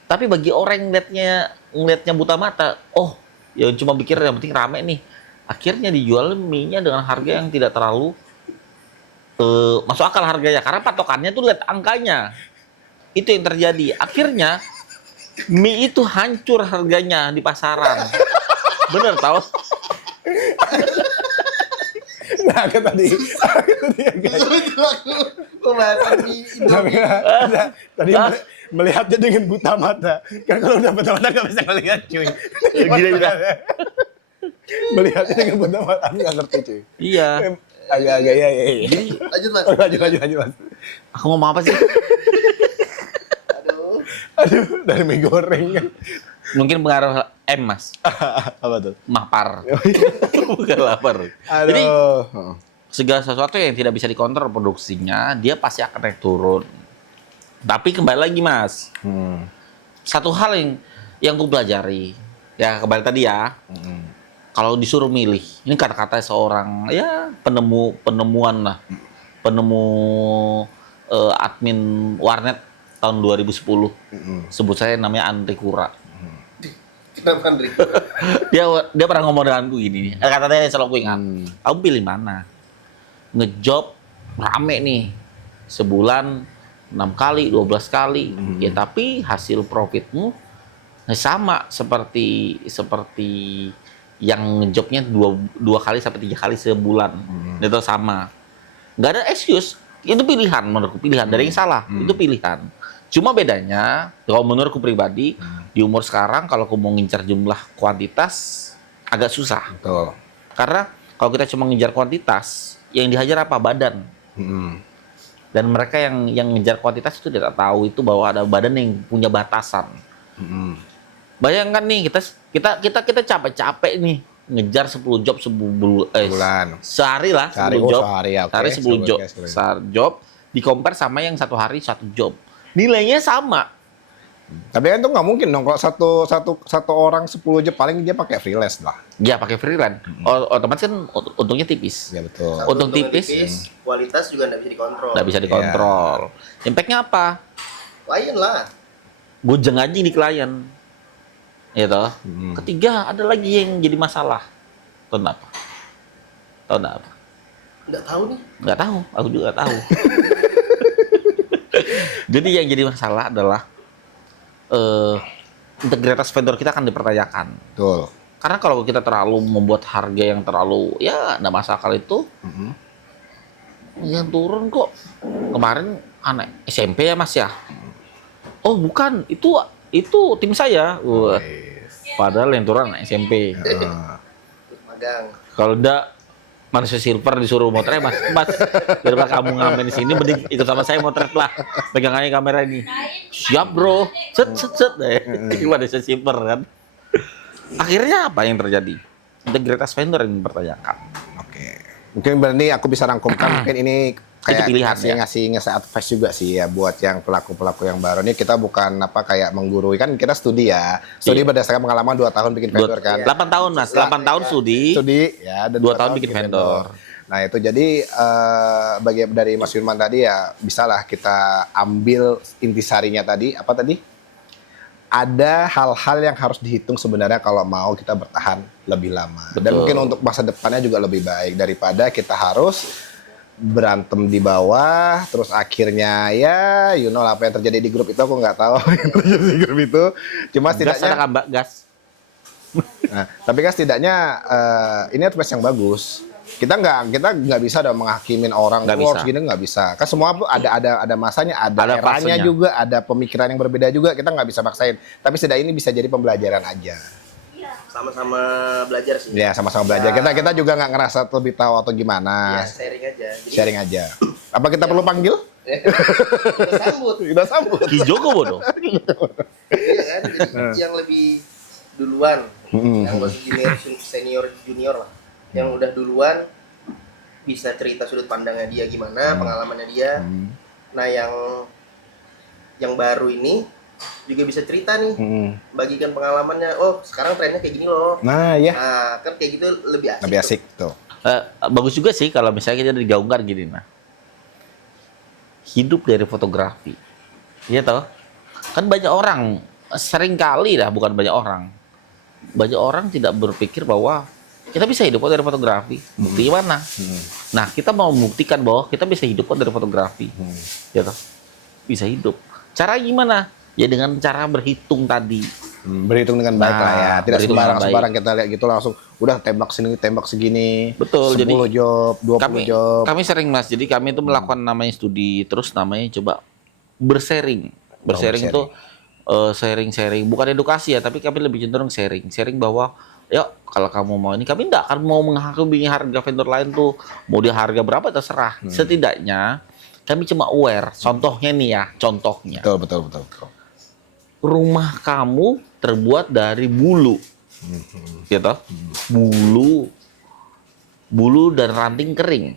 Tapi bagi orang yang ngeliatnya buta mata, oh, ya cuma pikir yang penting rame nih. Akhirnya dijual mie-nya dengan harga yang tidak terlalu masuk akal harganya, karena patokannya tuh lihat angkanya. Itu yang terjadi. Akhirnya mie itu hancur harganya di pasaran. Bener tau? Nah, aku tadi agak Pembahasan mie Indomie. tadi melihatnya dengan buta mata. Kan kalau udah buta mata nggak bisa ngelihat, cuy. Gila. Melihatnya dengan buta mata, aku nggak ngerti, cuy. Iya. Agak-agak ya. Jadi Lanjut Mas. Lanjut, Mas. aku ngomong apa sih? Aduh, dari mie goreng kan. Mungkin pengaruh Mas. Apa tuh? Mapar. Bukan lapar. Aduh. Jadi segala sesuatu yang tidak bisa dikontrol produksinya, dia pasti akan naik turun. Tapi kembali lagi Mas, satu hal yang gue pelajari, ya kembali tadi ya, kalau disuruh milih, ini kata-kata seorang ya penemuan lah, penemu admin warnet tahun 2010, sebut saya namanya Andri Kura. Kenapa Andri? Dia pernah ngomong dengan gue gini nih, kata-katanya yang selalu gue ingat, kamu pilih mana? Ngejob rame nih, sebulan 6 kali, 12 kali, ya tapi hasil profitmu sama seperti yang ngejobnya dua kali sampai 3 kali sebulan, itu sama, nggak ada excuse. Itu pilihan, menurutku pilihan dari yang salah, itu pilihan. Cuma bedanya, kalau menurutku pribadi, di umur sekarang kalau aku mau ngincar jumlah kuantitas agak susah. Betul. Karena kalau kita cuma ngejar kuantitas, yang dihajar apa? Badan. Dan mereka yang ngejar kuantitas itu tidak tahu itu bahwa ada badan yang punya batasan. Bayangkan nih kita capek-capek nih ngejar 10 job Sebulan. sehari lah, 10 Sehari, job. sehari ya, oke. Sehari 10 job. Sehari job di compare sama yang 1 hari 1 job. Nilainya sama. Tapi kan itu nggak mungkin dong kalau satu orang 10 job paling dia pakai freelance lah. Dia pakai freelance. Otomatis kan untungnya tipis. Ya betul. Satu, Untung untungnya tipis. Kualitas juga nggak bisa dikontrol. Nggak bisa dikontrol. Impact-nya apa? Klien lah. Bujeng aja di klien. Ya toh. Ketiga, ada lagi yang jadi masalah. Tahu nggak apa? Tahu nggak apa? Nggak tahu nih. Nggak tahu, aku juga nggak tahu. Jadi yang jadi masalah adalah integritas vendor kita akan dipertanyakan. Betul. Karena kalau kita terlalu membuat harga yang terlalu ya nggak masuk akal itu, yang turun kok kemarin anak SMP ya Mas ya. Oh bukan, itu tim saya. Wah, padahal yang turun anak SMP. Magang. Kalau enggak manusia silver disuruh motret mas daripada kamu ngamen di sini mending ikut sama saya motret lah, pegang aja kamera ini. Siap bro, set manusia silver kan. Akhirnya apa yang terjadi? Integritas vendor yang dipertanyakan. Oke. Mungkin berarti aku bisa rangkumkan mungkin ini kayak pilihan, ngasih advice juga sih ya buat yang pelaku yang baru. Ini kita bukan kayak menggurui, kan kita studi ya. Studi berdasarkan pengalaman 2 tahun bikin vendor kan. 8 tahun Mas, 8 tahun studi ya, dan 2 tahun bikin vendor. Nah itu jadi bagi dari Mas Firman tadi ya bisalah kita ambil intisarinya tadi, apa tadi? Ada hal-hal yang harus dihitung sebenarnya kalau mau kita bertahan lebih lama. Betul. Dan mungkin untuk masa depannya juga lebih baik daripada kita harus berantem di bawah, terus akhirnya ya lah apa yang terjadi di grup itu aku nggak tahu yang terjadi di grup itu. Cuma setidaknya gas ada Mbak, gas. Nah, tapi kan setidaknya ini advice yang bagus. Kita nggak bisa dong menghakimin orang Nggak harus bisa. gini, nggak bisa. Kan semua ada masanya, ada Ada eranya fasenya. juga, ada pemikiran yang berbeda juga. Kita nggak bisa maksain. Tapi setidaknya ini bisa jadi pembelajaran aja. Sama-sama belajar sih. Ya sama-sama belajar. Kita juga nggak ngerasa lebih tahu atau gimana. Ya, sharing aja. Jadi, Sharing aja. Apa kita perlu panggil? kita sambut. Kita sambut. Ki Joko bodoh. Iya kan? Jadi yang lebih duluan, yang masih senior junior lah, yang udah duluan bisa cerita sudut pandangnya dia gimana, pengalamannya dia. Nah yang baru ini juga bisa cerita nih, bagikan pengalamannya. Oh sekarang trennya kayak gini loh. Nah ya, Nah kan kayak gitu lebih asik. lebih asik tuh. Bagus juga sih kalau misalnya kita digaungkan gini, nah hidup dari fotografi, iya toh, kan banyak orang, sering kali lah, bukan banyak orang tidak berpikir bahwa kita bisa hidup kok dari fotografi. Bukti mana? Nah, kita mau membuktikan bahwa kita bisa hidup kok dari fotografi. Gitu. Bisa hidup. Cara gimana? Ya dengan cara berhitung tadi. Berhitung dengan baik lah ya. Tidak berhitung dengan sembarang kita lihat gitu langsung udah tembak sini, tembak segini. Betul, 10 jadi job, 20 job. Kami sering Mas, jadi kami itu melakukan namanya studi, terus namanya coba bersharing. Bersharing itu sharing-sharing, bukan edukasi ya, tapi kami lebih cenderung sharing. Sharing bahwa, yuk kalau kamu mau ini, kami enggak akan mau menghakimi harga vendor lain tuh. Mau dia harga berapa terserah. Setidaknya kami cuma aware. Contohnya nih ya, contohnya. Betul. Rumah kamu terbuat dari bulu. Gitu. Bulu dan ranting kering.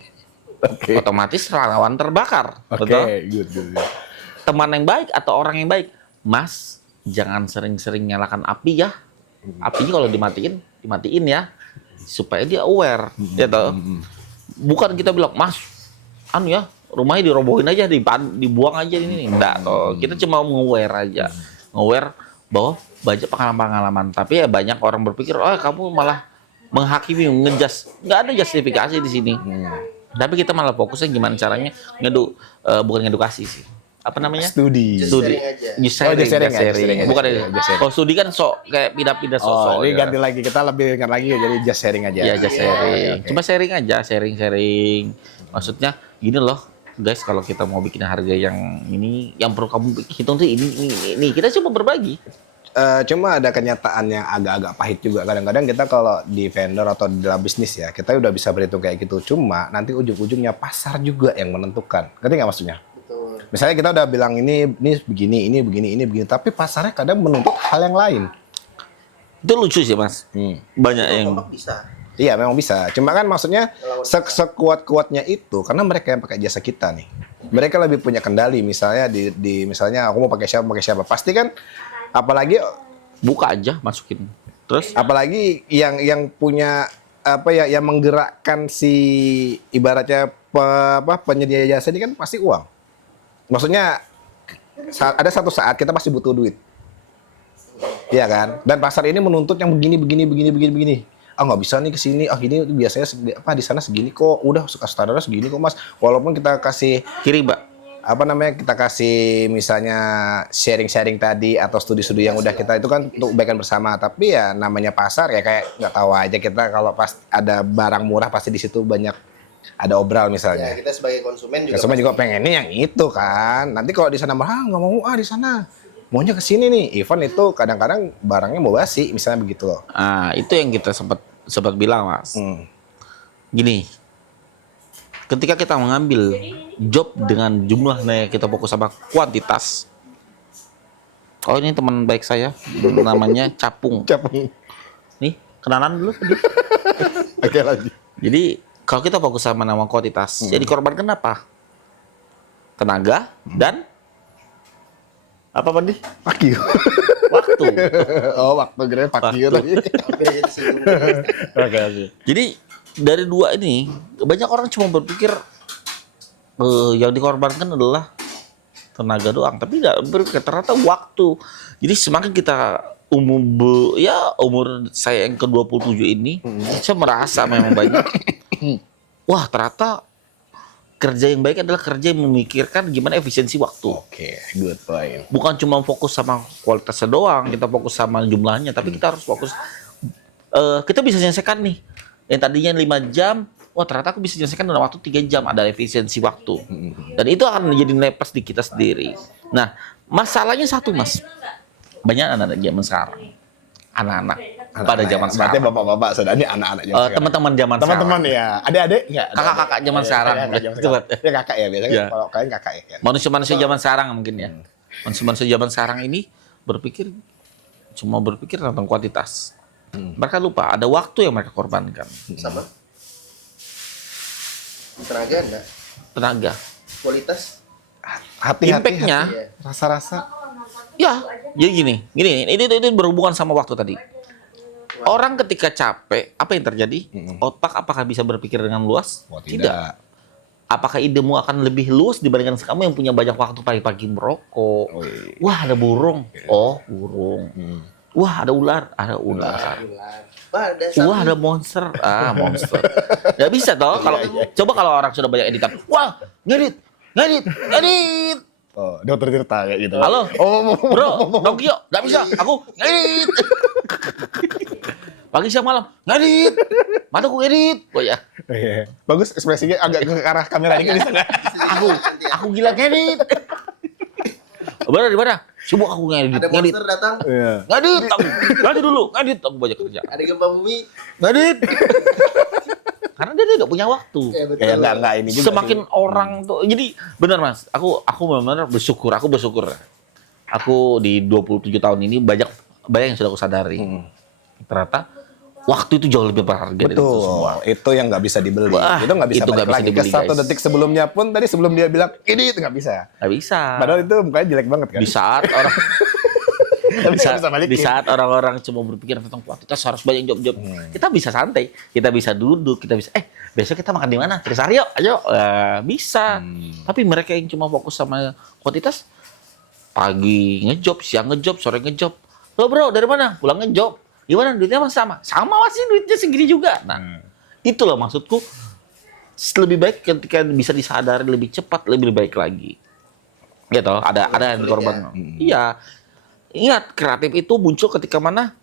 Otomatis rawan terbakar. Betul? Good. Teman yang baik atau orang yang baik, Mas, jangan sering-sering nyalakan api ya. Apinya kalau dimatiin ya, supaya dia aware, gitu. Bukan kita bilang, Mas, rumahnya dirobohin aja, dibuang aja ini. Enggak, toh. Kita cuma nge-aware aja, nge-aware bahwa banyak pengalaman-pengalaman. Tapi ya banyak orang berpikir, oh kamu malah menghakimi, ngejudge. Nggak ada justifikasi di sini. Tapi kita malah fokusnya gimana caranya bukan ngedukasi sih. Apa namanya? Studi. Sharing. Bukan kalau studi kan kayak pindah-pindah sosok. Ini ganti lagi, kita lebih ingat lagi jadi just sharing aja. Iya, just sharing. Cuma sharing aja, sharing. Maksudnya gini loh, guys, kalau kita mau bikin harga yang ini, yang perlu kamu hitung tuh ini. Kita coba berbagi. Cuma ada kenyataan yang agak-agak pahit juga. Kadang-kadang kita kalau di vendor atau di dalam bisnis ya, kita udah bisa berhitung kayak gitu. Cuma nanti ujung-ujungnya pasar juga yang menentukan. Ngerti nggak maksudnya? Betul. Misalnya kita udah bilang ini begini, ini begini. Tapi pasarnya kadang menuntut hal yang lain. Itu lucu sih, Mas. Banyak Itu yang bisa. Iya, memang bisa. Cuma kan maksudnya sekuat-kuatnya itu karena mereka yang pakai jasa kita nih. Mereka lebih punya kendali. Misalnya misalnya aku mau pakai siapa. Pasti kan apalagi buka aja, masukin. Terus apalagi yang punya apa ya, yang menggerakkan si ibaratnya penyedia jasa ini kan pasti uang. Maksudnya ada satu saat kita pasti butuh duit. Iya kan? Dan pasar ini menuntut yang begini. Nggak bisa nih ke sini. Gini biasanya di sana segini kok. Udah standarnya segini kok, Mas. Walaupun kita kasih kiri, Mbak. Kita kasih misalnya sharing tadi atau studi-studi yang udah kita itu kan untuk kebaikan bersama, tapi ya namanya pasar ya kayak nggak tahu aja kita kalau pas ada barang murah pasti di situ banyak ada obral misalnya. Ya, kita sebagai konsumen juga pengennya yang itu kan. Nanti kalau di sana mahal nggak mau di sana. Maunya ke sini nih. Event itu kadang-kadang barangnya mau basi misalnya begitu loh. Itu yang kita sempat bilang, Mas. Gini. Ketika kita mengambil job dengan jumlahnya, kita fokus sama kuantitas. Oh, ini teman baik saya, namanya Capung. Nih, kenalan dulu tadi. Oke, lanjut. Jadi, kalau kita fokus sama nama kuantitas, jadi korbankan apa? Tenaga dan apa Pandi? Waktu. Waktu gede tadi. Jadi dari dua ini banyak orang cuma berpikir yang dikorbankan adalah tenaga doang, tapi tidak berpikir ternyata waktu. Jadi semakin kita umur saya yang ke-27 ini, saya merasa memang banyak. Wah, ternyata kerja yang baik adalah kerja yang memikirkan gimana efisiensi waktu. Oke, good point. Bukan cuma fokus sama kualitasnya doang, kita fokus sama jumlahnya, tapi kita harus fokus. Kita bisa selesaikan nih. Yang tadinya 5 jam, wah ternyata aku bisa selesaikan dalam waktu 3 jam, ada efisiensi waktu. Dan itu akan menjadi nilai plus di kita sendiri. Nah, masalahnya satu, Mas. Banyak anak-anak zaman sekarang. Anak-anak pada zaman sekarang. Berarti bapak-bapak sudah ini anak-anak zaman sekarang. Teman-teman zaman sekarang. Teman-teman ya. Adik-adik enggak? Kakak-kakak zaman sekarang. Ya kakak ya biasanya Ya. kalau kalian kakak ya. Manusia-manusia zaman sekarang mungkin ya. Manusia-manusia zaman sekarang ini cuma berpikir tentang kuantitas. Mereka lupa ada waktu yang mereka korbankan. sama tenaga enggak, Tenaga. kualitas Hati-hati. Impact-nya, Rasa-rasa. ya, jadi gini, itu berhubungan sama waktu tadi. Orang ketika capek, apa yang terjadi? Otak apakah bisa berpikir dengan luas? Oh, tidak. Apakah idemu akan lebih luas dibandingkan kamu yang punya banyak waktu pagi-pagi merokok? Oh, iya. Wah, ada burung. Oh, burung. Wah, ada ular, ada ular. Wah, ada Wah, ada monster. Monster. Nggak bisa toh kalau coba kalau orang sudah banyak editan. Wah, ngedit. Oh, dokter Tirta kayak gitu. Halo. Bro, Nokio, nggak bisa. Aku ngedit. Pagi siang malam, ngedit. Mataku ngedit. Oh ya. Iya. Bagus ekspresinya agak ke arah kamera dikit bisa nggak? Aku gila ngedit. Bener di mana? Sibuk aku ngedit. Ada monster datang. Iya. Ngedit. Ngedit dulu. Ngedit. Aku banyak kerja. Ada gempa bumi. Ngedit. Karena dia tidak punya waktu. Ya, betul. Kayak enggak ini juga. Semakin orang tuh, jadi benar Mas, aku benar-benar bersyukur, aku bersyukur. Aku di 27 tahun ini banyak yang sudah aku sadari. Ternyata waktu itu jauh lebih berharga dari itu semua. Itu yang nggak bisa dibeli. Wah, itu nggak bisa itu balik nggak bisa lagi. dibeli, Ke satu guys. detik sebelumnya pun tadi sebelum dia bilang ini itu nggak bisa. Nggak bisa. Padahal itu mukanya jelek banget kan. Di saat orang Tapi nggak bisa balikin. di saat orang-orang cuma berpikir tentang kuantitas harus banyak job-job, kita bisa santai, kita bisa duduk, kita bisa besok kita makan di mana? Trisaryo, ayo bisa. Tapi mereka yang cuma fokus sama kuantitas, pagi ngejob, siang ngejob, sore ngejob. Lo bro dari mana? Pulang ngejob. Gimana duitnya masih sama? Sama masih duitnya segini juga. Nah, itulah maksudku. Lebih baik ketika bisa disadari lebih cepat, lebih baik lagi. Ya toh, ada yang korban. Iya. Ingat, kreatif itu muncul ketika mana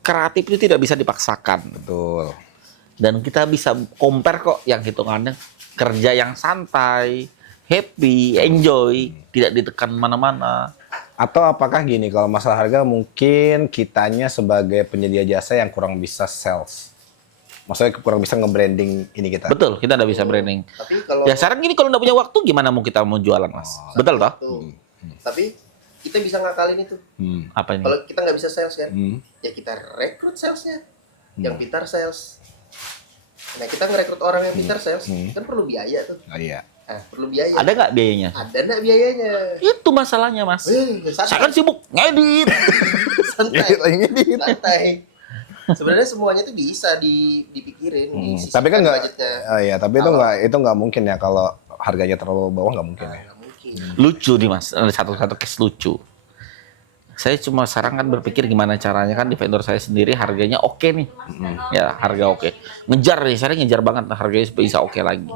kreatif itu tidak bisa dipaksakan. Betul. Dan kita bisa compare kok yang hitungannya kerja yang santai, happy, enjoy, tidak ditekan mana-mana. Atau apakah gini, kalau masalah harga mungkin kitanya sebagai penyedia jasa yang kurang bisa sales. Maksudnya kurang bisa nge-branding ini kita. Betul, kita tidak bisa branding. Tapi kalau Ya sekarang gini kalau nggak punya waktu gimana mau kita mau jualan Mas? Betul toh? Tapi kita bisa ngakalin itu. Apa ini? Kalau kita nggak bisa sales kan, Hmm. ya kita rekrut salesnya, yang pintar sales. Nah kita ngerekrut orang yang pintar sales, kan perlu biaya tuh. Oh iya. Nah, perlu biaya. Ada nggak biayanya? Ada nggak biayanya? Itu masalahnya Mas. Saya Santai. kan sibuk ngedit. Santai. Ini. Santai. Sebenarnya semuanya tuh bisa dipikirin. Tapi kan nggak. budgetnya. Oh iya, tapi itu nggak mungkin ya kalau harganya terlalu bawah nggak mungkin ya. Nggak mungkin. Lucu nih Mas, ada satu case lucu. Saya cuma sekarang kan berpikir gimana caranya kan di vendor saya sendiri harganya oke nih. Ya, harga oke. Ngejar nih, saya ngejar banget harganya bisa oke lagi.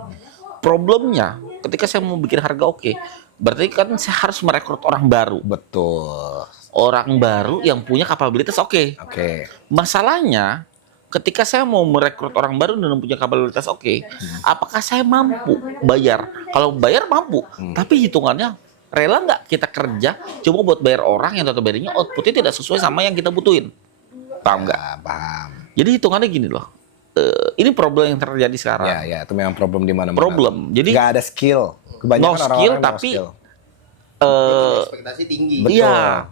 Problemnya ketika saya mau bikin harga oke, berarti kan saya harus merekrut orang baru. Betul. Orang baru yang punya kapabilitas oke. Oke. Masalahnya ketika saya mau merekrut orang baru dan punya kapabilitas oke, apakah saya mampu bayar? Kalau bayar mampu, tapi hitungannya rela nggak kita kerja cuma buat bayar orang yang notabene outputnya tidak sesuai sama yang kita butuhin? Paham nggak? Paham. Jadi hitungannya gini loh. Ini problem yang terjadi sekarang. Ya, itu memang problem di mana-mana. Problem. Jadi nggak ada skill. Kebanyakan no skill orang-orang tapi no skill. Ekspektasi tinggi. Iya.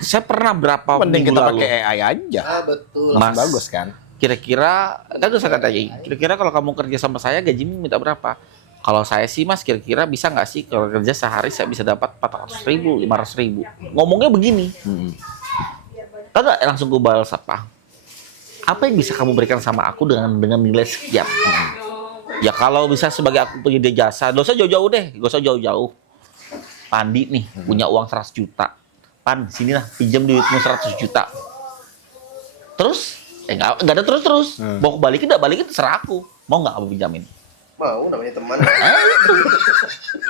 Saya pernah berapa Mending minggu kita lalu. pakai AI aja. Betul. Mas, Bagus kan? kira-kira kan saya tanya, kira-kira kalau kamu kerja sama saya gajimu minta berapa? Kalau saya sih Mas, kira-kira bisa nggak sih kalau kerja sehari saya bisa dapat 400.000, 500.000. Ngomongnya begini. Tahu nggak langsung gue balas apa? Apa yang bisa kamu berikan sama aku dengan nilai sekian? Ya kalau bisa sebagai aku penyedia jasa, gak usah jauh-jauh deh, gak usah jauh-jauh. Pandi nih punya uang 100 juta. Pan, sini lah, pinjam duitmu 100 juta. Terus, nggak ada terus-terus. Mau balikin, nggak balikin terserah aku. Mau nggak kamu pinjamin? Mau, namanya teman.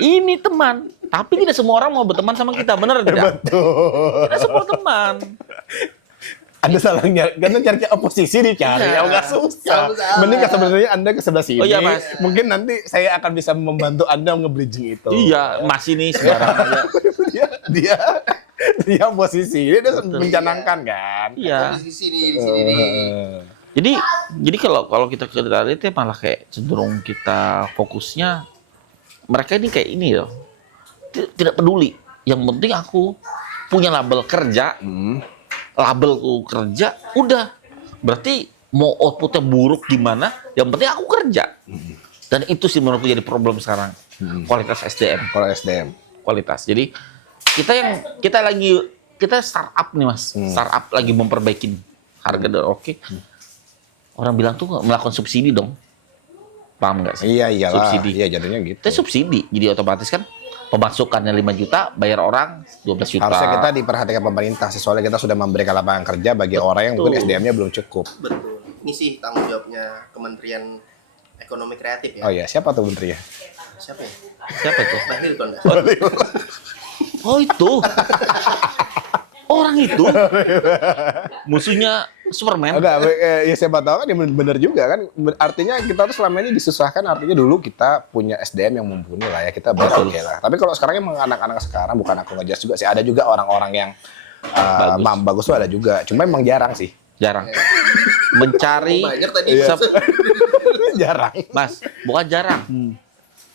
Ini teman, tapi tidak semua orang mau berteman sama kita, benar tidak? Betul. Tidak semua teman. Anda salah nyari, karena cari oposisi dicari, Iya. ya nggak susah. Salah. Mending sebenarnya Anda ke sebelah sini. Oh iya, Mas. Mungkin nanti saya akan bisa membantu Anda nge-bridging itu. Iya, masih nih sembarangan aja. dia posisi, dia mencanangkan kan. Iya. Di sini nih. Jadi kalau kita lihat itu malah kayak cenderung kita fokusnya mereka ini kayak ini loh. Tidak peduli. Yang penting aku punya label kerja. Labelku kerja, udah. Berarti mau outputnya buruk gimana, yang penting aku kerja. Dan itu sih menurutku jadi problem sekarang. Kualitas SDM. Kalau SDM. Kualitas. Jadi kita startup nih Mas. Startup lagi memperbaikin harga dan oke. Orang bilang tuh melakukan subsidi dong. Paham nggak sih? Iya iyalah. Subsidi. Iya jadinya gitu. Kita subsidi. Jadi otomatis kan pemasukannya 5 juta, bayar orang 12 juta. Harusnya kita diperhatikan pemerintah sih, soalnya kita sudah memberikan lapangan kerja bagi orang yang mungkin SDM-nya belum cukup. Betul. Ini sih tanggung jawabnya Kementerian Ekonomi Kreatif ya. Oh iya, siapa tuh menteri ya? Siapa ya? Siapa itu? Bahlil kalau nggak salah. Oh itu. Orang itu. Musuhnya Superman. Enggak, ya siapa tahu kan dia bener juga kan. Artinya kita tuh selama ini disusahkan, artinya dulu kita punya SDM yang mumpuni lah ya, kita oke lah. Tapi kalau sekarang emang anak-anak sekarang, bukan aku ngejas juga sih, ada juga orang-orang yang bagus tuh ada juga. Cuma emang jarang sih. Jarang. Mencari Banyak tadi. Jarang. Mas, bukan jarang.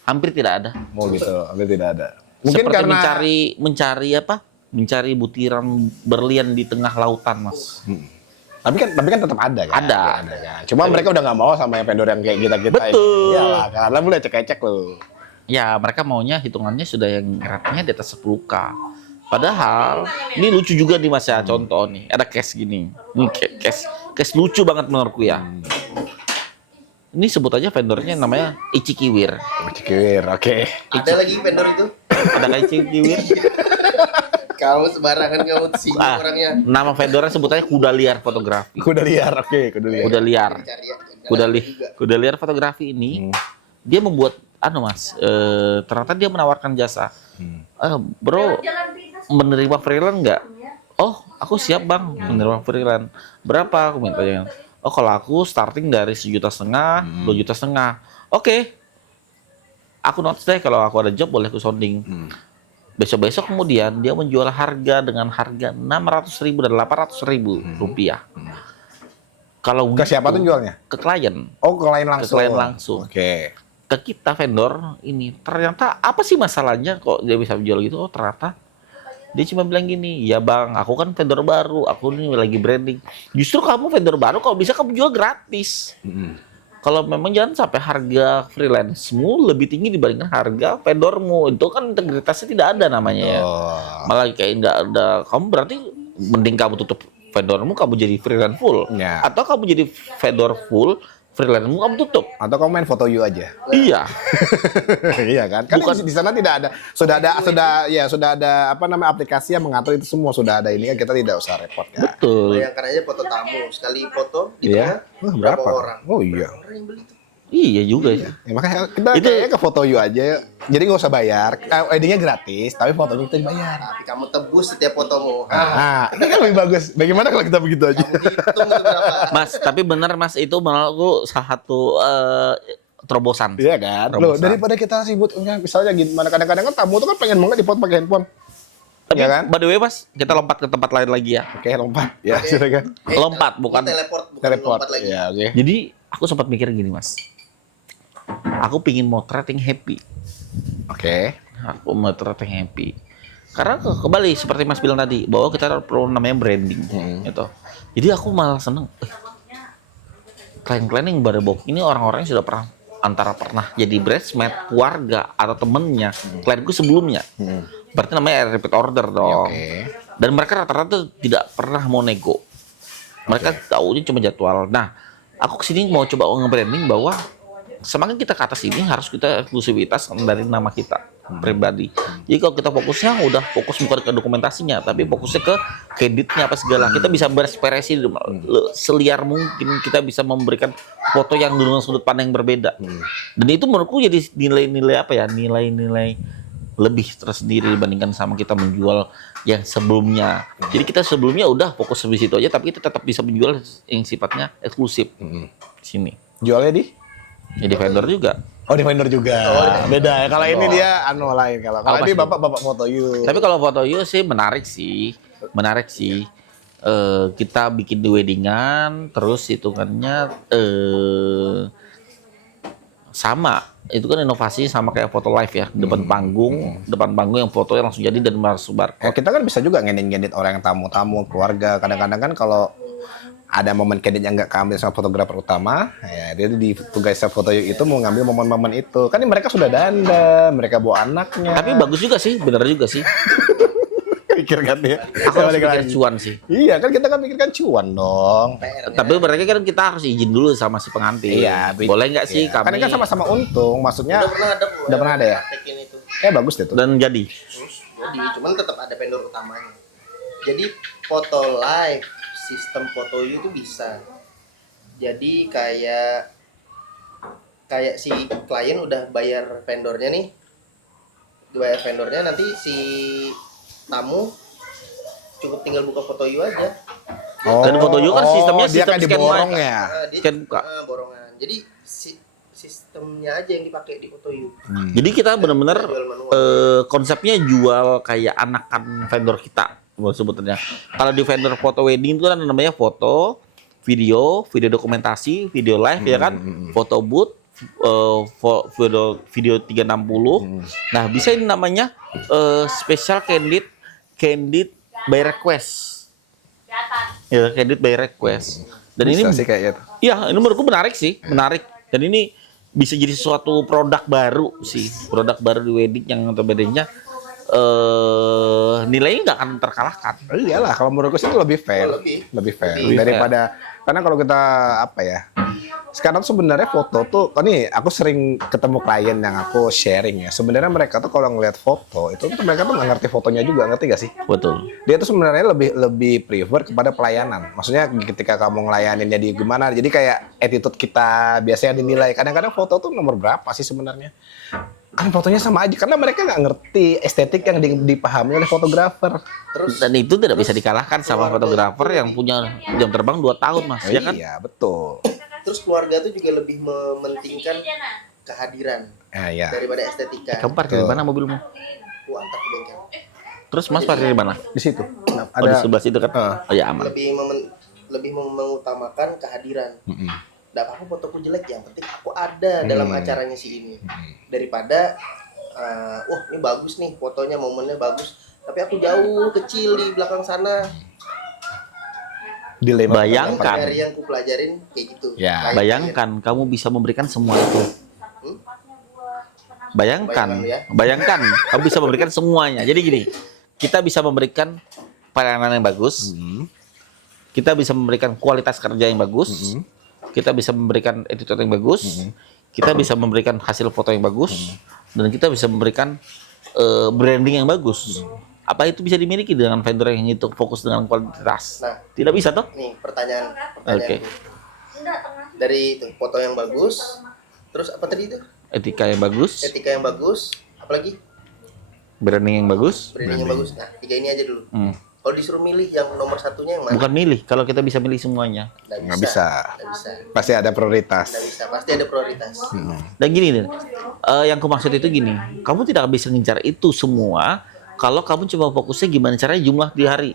Hampir tidak ada. Mau gitu, hampir tidak ada. Mungkin Seperti karena mencari apa? Mencari butiran berlian di tengah lautan, Mas. tapi kan tetap ada kan. Ada. Kan. Cuma mereka udah nggak mau sama yang vendor yang kayak kita-kita Betul. ini. Iyalah, karena mulai cek-cek loh. Ya, mereka maunya hitungannya sudah yang ratenya di atas 10K. Padahal ini lucu juga nih Mas ya, contoh nih. Ada case gini. Ini case lucu banget menurutku ya. Ini sebut aja vendornya namanya Ichikiwir. Cikir, oke. Ada lagi vendor itu? Ada nggak Ichikiwir? Kamu sembarangan kamu sini orangnya. Nama vendornya sebut aja Kuda Liar Fotografi. Kuda liar, oke, kuda liar. Kuda Liar. Cari ya. Kuda Liar Fotografi ini dia membuat Mas, ternyata dia menawarkan jasa. Bro, menerima freelance nggak? Oh, aku siap bang menerima freelance. Berapa? Aku mintanya. Oh, kalau aku starting dari 1,5 juta, 2,5 juta. Oke. Aku notes deh kalau aku ada job boleh aku sounding. Besok-besok kemudian dia menjual harga dengan harga 600.000 dan 800.000 rupiah. Kalau Ke siapa tuh jualnya? Ke klien. Oh, ke klien langsung. Ke klien langsung. Oke. Ke kita vendor ini ternyata apa sih masalahnya kok dia bisa jual gitu? Oh ternyata dia cuma bilang gini, ya bang, aku kan vendor baru, aku ini lagi branding. Justru kamu vendor baru, kalau bisa kamu jual gratis. Kalau memang jangan sampai harga freelance-mu lebih tinggi dibandingkan harga vendormu, itu kan integritasnya tidak ada namanya ya. Malah kayak nggak ada. Kamu berarti mending kamu tutup vendormu, kamu jadi freelance full, atau kamu jadi vendor full, freelance-mu kamu tutup. Atau kamu main foto you aja. Iya. Iya kan? Kan di sana tidak ada. Sudah ada apa namanya aplikasi yang mengatur itu semua, sudah ada ini kan, kita tidak usah repot ya. Betul. Bayangkan aja foto tamu, sekali foto di Iya. tengah Berapa orang? Oh iya. Orang yang beli tuh. Iya juga ya. Ya, makanya kita kayaknya ke foto you aja. Jadi nggak usah bayar. Weddingnya gratis, tapi fotonya kita dibayar. Tapi kamu tebus setiap fotomu. Nah, ini kan lebih bagus. Bagaimana kalau kita begitu aja? Kamu hitung itu berapa? Mas, tapi benar Mas, itu menurutku salah satu terobosan. Iya kan? Loh, daripada kita sibuk, misalnya gimana, kadang-kadang kan tamu tuh kan pengen banget dipoto pakai handphone. Tapi Ya kan? by the way Mas, kita lompat ke tempat lain lagi ya. Oke, lompat. Ya, silakan. Lompat, bukan teleport, bukan Teleport. lompat lagi. Ya, oke. Jadi aku sempat mikir gini Mas. Aku pingin motret yang happy. Oke. Aku motret yang happy. Karena kembali seperti Mas bilang tadi, bahwa kita perlu namanya branding. Gitu. Jadi aku malah seneng. Klien-klien yang baru bok ini orang-orang yang sudah pernah jadi bridesmaid, keluarga atau temennya klienku sebelumnya. Berarti namanya repeat order dong. Oke. Dan mereka rata-rata tidak pernah mau nego. Mereka taunya cuma jadwal. Nah, aku kesini mau coba nge-branding bahwa semakin kita ke atas ini harus kita eksklusivitas dari nama kita pribadi. Jadi kalau kita fokusnya udah fokus bukan ke dokumentasinya, tapi fokusnya ke kreditnya apa segala. Kita bisa berekspresi seliar mungkin, kita bisa memberikan foto yang dengan sudut pandang yang berbeda. Dan itu menurutku jadi nilai-nilai apa ya? Nilai-nilai lebih tersendiri dibandingkan sama kita menjual yang sebelumnya. Jadi kita sebelumnya udah fokus di situ aja, tapi kita tetap bisa menjual yang sifatnya eksklusif. Sini. Jualnya di? Jadi vendor juga. Oh, di vendor juga. Beda ya. Kalau ini dia lain. Kalau ini bapak foto you. Tapi kalau foto you sih menarik sih. Kita bikin di weddingan, terus hitungannya sama. Itu kan inovasi sama kayak foto live ya, depan panggung yang fotonya langsung jadi dan masuk barcode. Kita kan bisa juga ngedit orang yang tamu-tamu, keluarga. Kadang-kadang kan kalau ada momen kredit yang nggak keambil sama fotografer utama, ya dia di tugas foto itu mau ngambil momen-momen itu. Kan ini mereka sudah dandan, mereka bawa anaknya. Tapi bagus juga sih, bener juga sih. Pikirkan ya. Aku harus pikir cuan sih. Iya kan kita kan pikirkan cuan dong. Tapi berarti kan kita harus izin dulu sama si pengantin. Iya. Boleh nggak sih kami? Kan ini kan sama-sama untung, maksudnya. Udah pernah ada Udah pernah ada ya? praktekin itu. bagus deh tuh. Dan jadi. Jadi cuman tetap ada vendor utamanya. Jadi foto live, sistem foto you itu bisa. Jadi kayak si klien udah bayar vendornya nih, nanti si tamu cukup tinggal buka foto you aja. Dan foto you kan sistemnya dia sistem kan scan diborong mic. ya. Dia Scan buka. borongan. Jadi sistemnya aja yang dipakai di foto you. Jadi kita benar-benar Jual manual. konsepnya jual kayak anakan vendor kita sebetulnya. Kalau di vendor foto wedding itu kan namanya foto, video dokumentasi, video live ya kan, foto booth, video 360. Nah, bisa ini namanya special candid by request. Ya, candid by request. Dan Bisa ini sih kayak gitu. iya, ini menurutku menarik sih, menarik. Dan ini bisa jadi suatu produk baru sih, produk baru di wedding yang notabene-nya nilainya nggak akan terkalahkan. Iyalah, kalau menurutku sih itu lebih fair, lebih fair daripada karena kalau kita apa ya, sekarang sebenarnya foto tuh, nih aku sering ketemu klien yang aku sharing ya. Sebenarnya mereka tuh kalau ngeliat foto itu tuh mereka tuh nggak ngerti fotonya juga, ngerti gak sih? Betul. Dia tuh sebenarnya lebih prefer kepada pelayanan. Maksudnya ketika kamu ngelayaninnya di gimana, jadi kayak attitude kita biasanya dinilai. Kadang-kadang foto tuh nomor berapa sih sebenarnya? Kan fotonya sama aja karena mereka nggak ngerti estetik yang dipahami oleh fotografer. Dan itu tidak bisa dikalahkan sama fotografer yang punya jam terbang 2 tahun, Mas, ya kan? Iya, betul. Terus keluarga tuh juga lebih mementingkan kehadiran Iya. daripada estetika. Kamu parkir di mana mobilmu? Aku antar ke bengkel. Terus Mas parkir di mana? Di situ. Oh, di sebelah situ kan? Oh ya, aman. Lebih mengutamakan kehadiran. Nggak apa-apa fotoku jelek, yang penting aku ada dalam acaranya si ini. Daripada wah ini bagus nih fotonya, momennya bagus, tapi aku jauh kecil di belakang sana. Dilema. Bayangkan. Dari yang ku pelajarin kayak gitu. Ya, Kayak Bayangkan kamu bisa memberikan semua itu. Bayangkan kamu bisa memberikan semuanya. Jadi gini, kita bisa memberikan pelayanan yang bagus, kita bisa memberikan kualitas kerja yang bagus, kita bisa memberikan attitude yang bagus, kita bisa memberikan hasil foto yang bagus, dan kita bisa memberikan branding yang bagus. Apa itu bisa dimiliki dengan vendor yang itu fokus dengan kualitas? Nah, tidak bisa toh? nih pertanyaan. Oke. Dari itu foto yang bagus, terus apa tadi itu? Etika yang bagus, Etika yang bagus, apalagi branding yang bagus. branding yang bagus. Nah, 3 ini aja dulu. Kalau disuruh milih yang nomor satunya yang mana? Bukan milih, kalau kita bisa milih semuanya. Nggak bisa. Nggak bisa. Pasti ada prioritas. Nggak bisa. Pasti ada prioritas. Dan gini nih, yang aku maksud itu gini, kamu tidak bisa ngejar itu semua kalau kamu coba fokusnya gimana caranya jumlah di hari.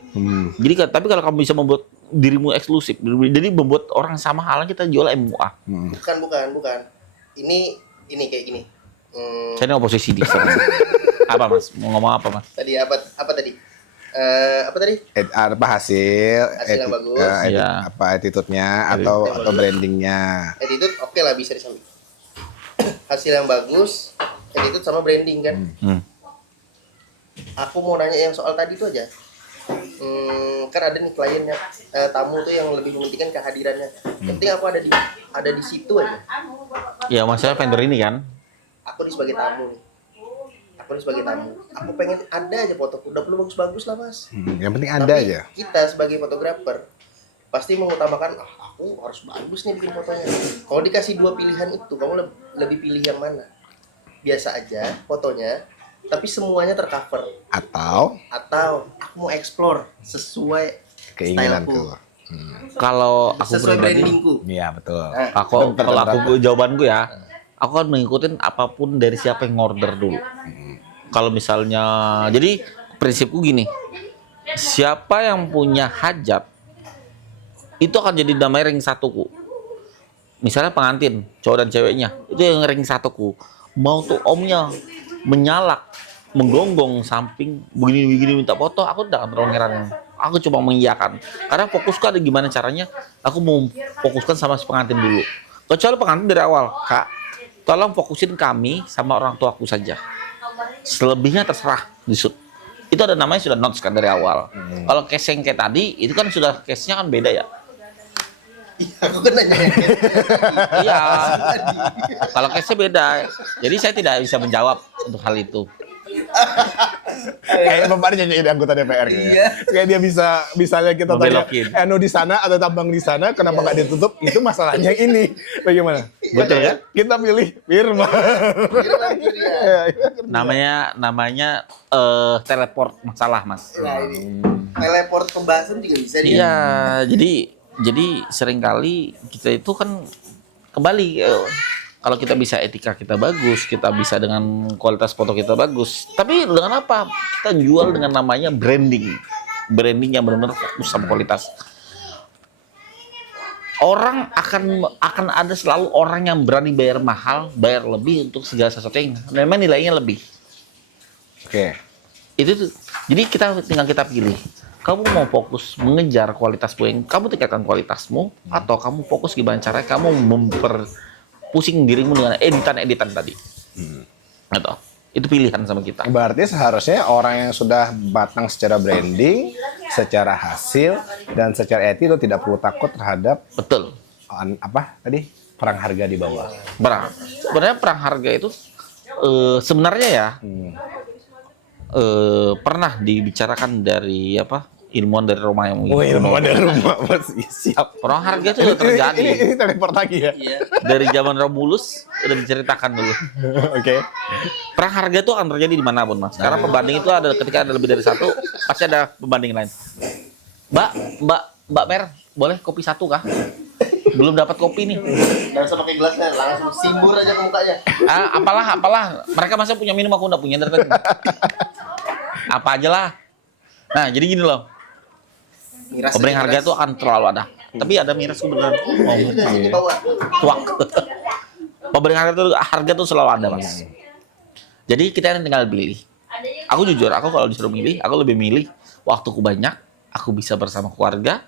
Jadi tapi kalau kamu bisa membuat dirimu eksklusif, jadi membuat orang sama halnya kita jual MUA. Bukan. Ini kayak gini. Saya ini oposisi di sana. Apa Mas? Mau ngomong apa Mas? Tadi apa tadi? Apa tadi? Apa hasil Hasil yang bagus. Iya. apa attitude-nya atau brandingnya. Attitude oke lah, bisa disamping. Hasil yang bagus, attitude sama branding kan. Aku mau nanya yang soal tadi itu aja. Kan ada nih kliennya, tamu tuh yang lebih mementingkan kehadirannya. Yang penting aku ada di situ aja. Ya maksudnya vendor ini kan. Aku sebagai tamu nih. Aku pengen ada aja fotoku. Udah perlu bagus-bagus lah, Mas. Yang penting ada Tapi aja. kita sebagai fotografer pasti mengutamakan, aku harus bagus nih bikin fotonya. Kalau dikasih 2 pilihan itu, kamu lebih pilih yang mana? Biasa aja fotonya, tapi semuanya tercover. Atau aku mau explore sesuai keinginanku. styleku. Kalau aku Sesuai pribadi, brandingku. Iya, betul. kalau aku jawabanku ya, aku kan mengikutin apapun dari siapa yang order dulu. Kalau misalnya, jadi prinsipku gini, siapa yang punya hajat itu akan jadi namanya ring satuku. Misalnya pengantin, cowok dan ceweknya, itu yang ring satuku. Mau tuh omnya menyalak, menggonggong samping, begini minta foto, aku tidak akan terlalu ngeranin. Aku cuma mengiyakan. Karena fokusku ada gimana caranya, aku mau fokuskan sama si pengantin dulu. Kecuali pengantin dari awal, Kak, tolong fokusin kami sama orang tuaku saja. Selebihnya terserah di shoot. Itu ada namanya sudah notes kan dari awal. Kalau case yang kayak tadi, itu kan sudah case-nya kan beda ya. Aku kan nanya. Iya. Kalau case-nya beda. Jadi saya tidak bisa menjawab untuk hal itu. Kayak Bapak ini jadi anggota DPR kayaknya. Iya. Kayak dia misalnya kita tanya Membelokin. Eno di sana atau tambang di sana, kenapa nggak ditutup? Itu masalahnya ini. Bagaimana? Betul kan? Kita pilih Firman. Firman itu dia. Namanya teleport masalah, Mas. Nah, ini teleport pembahasan juga bisa dia. Iya, jadi seringkali kita itu kan kembali kalau kita bisa etika kita bagus, kita bisa dengan kualitas foto kita bagus. Tapi dengan apa? Kita jual dengan namanya branding. Branding yang benar-benar fokus sama kualitas. Orang akan ada selalu orang yang berani bayar mahal, bayar lebih untuk segala sesuatu yang memang nilainya lebih. Oke. Itu tuh. Jadi tinggal kita pilih. Kamu mau fokus mengejar kualitasmu yang kamu tingkatkan kualitasmu, atau kamu fokus gimana caranya kamu pusing dirimu dengan editan tadi. Atau itu pilihan sama kita. Berarti seharusnya orang yang sudah matang secara branding, secara hasil, dan secara etis itu tidak perlu takut terhadap Betul. apa tadi perang harga di bawah. Sebenarnya perang harga itu sebenarnya ya pernah dibicarakan dari ilmuwan dari Roma yang Oh, ilmuwan dari rumah masih siap. perang harga itu sudah terjadi Ini teleport lagi ya. Iya. dari zaman Romulus udah diceritakan dulu. Oke. Perang harga itu akan terjadi dimanapun, Mas. Karena pembanding itu ada ketika ada lebih dari satu, pasti ada pembanding lain. Mbak Mer, boleh kopi satu kah? Belum dapat kopi nih. Nggak usah pakai gelasnya, langsung simbur aja ke mukanya. Apalah. Mereka masa punya minum, aku nggak punya dari tadi. Apa aja lah. Nah, jadi gini loh. Miras Pembanding aja, harga miras. itu akan terlalu ada. Tapi ada miras beneran. Miras ini bawa. Tuak. Pembanding harga itu selalu ada, Mas. Jadi kita tinggal pilih. Aku jujur, aku kalau disuruh milih, aku lebih milih waktuku banyak, aku bisa bersama keluarga,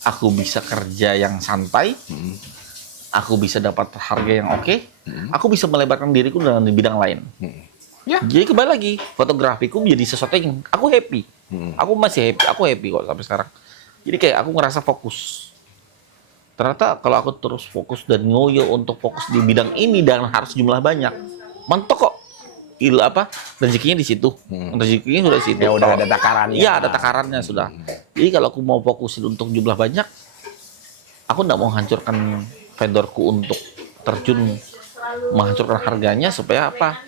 aku bisa kerja yang santai, aku bisa dapat harga yang oke, aku bisa melebarkan diriku dengan di bidang lain. Ya, jadi kembali lagi, fotografiku menjadi sesuatu yang aku happy. Aku masih happy, aku happy kok sampai sekarang. Jadi kayak aku ngerasa fokus. Ternyata kalau aku terus fokus dan ngoyo untuk fokus di bidang ini dan harus jumlah banyak, mentok kok. Rezekinya di situ. Rezekinya sudah di situ. Ya udah Kalau- ada takarannya. Iya, ada takarannya sudah. Jadi kalau aku mau fokusin untuk jumlah banyak, aku nggak mau hancurkan vendorku untuk terjun menghancurkan harganya supaya apa?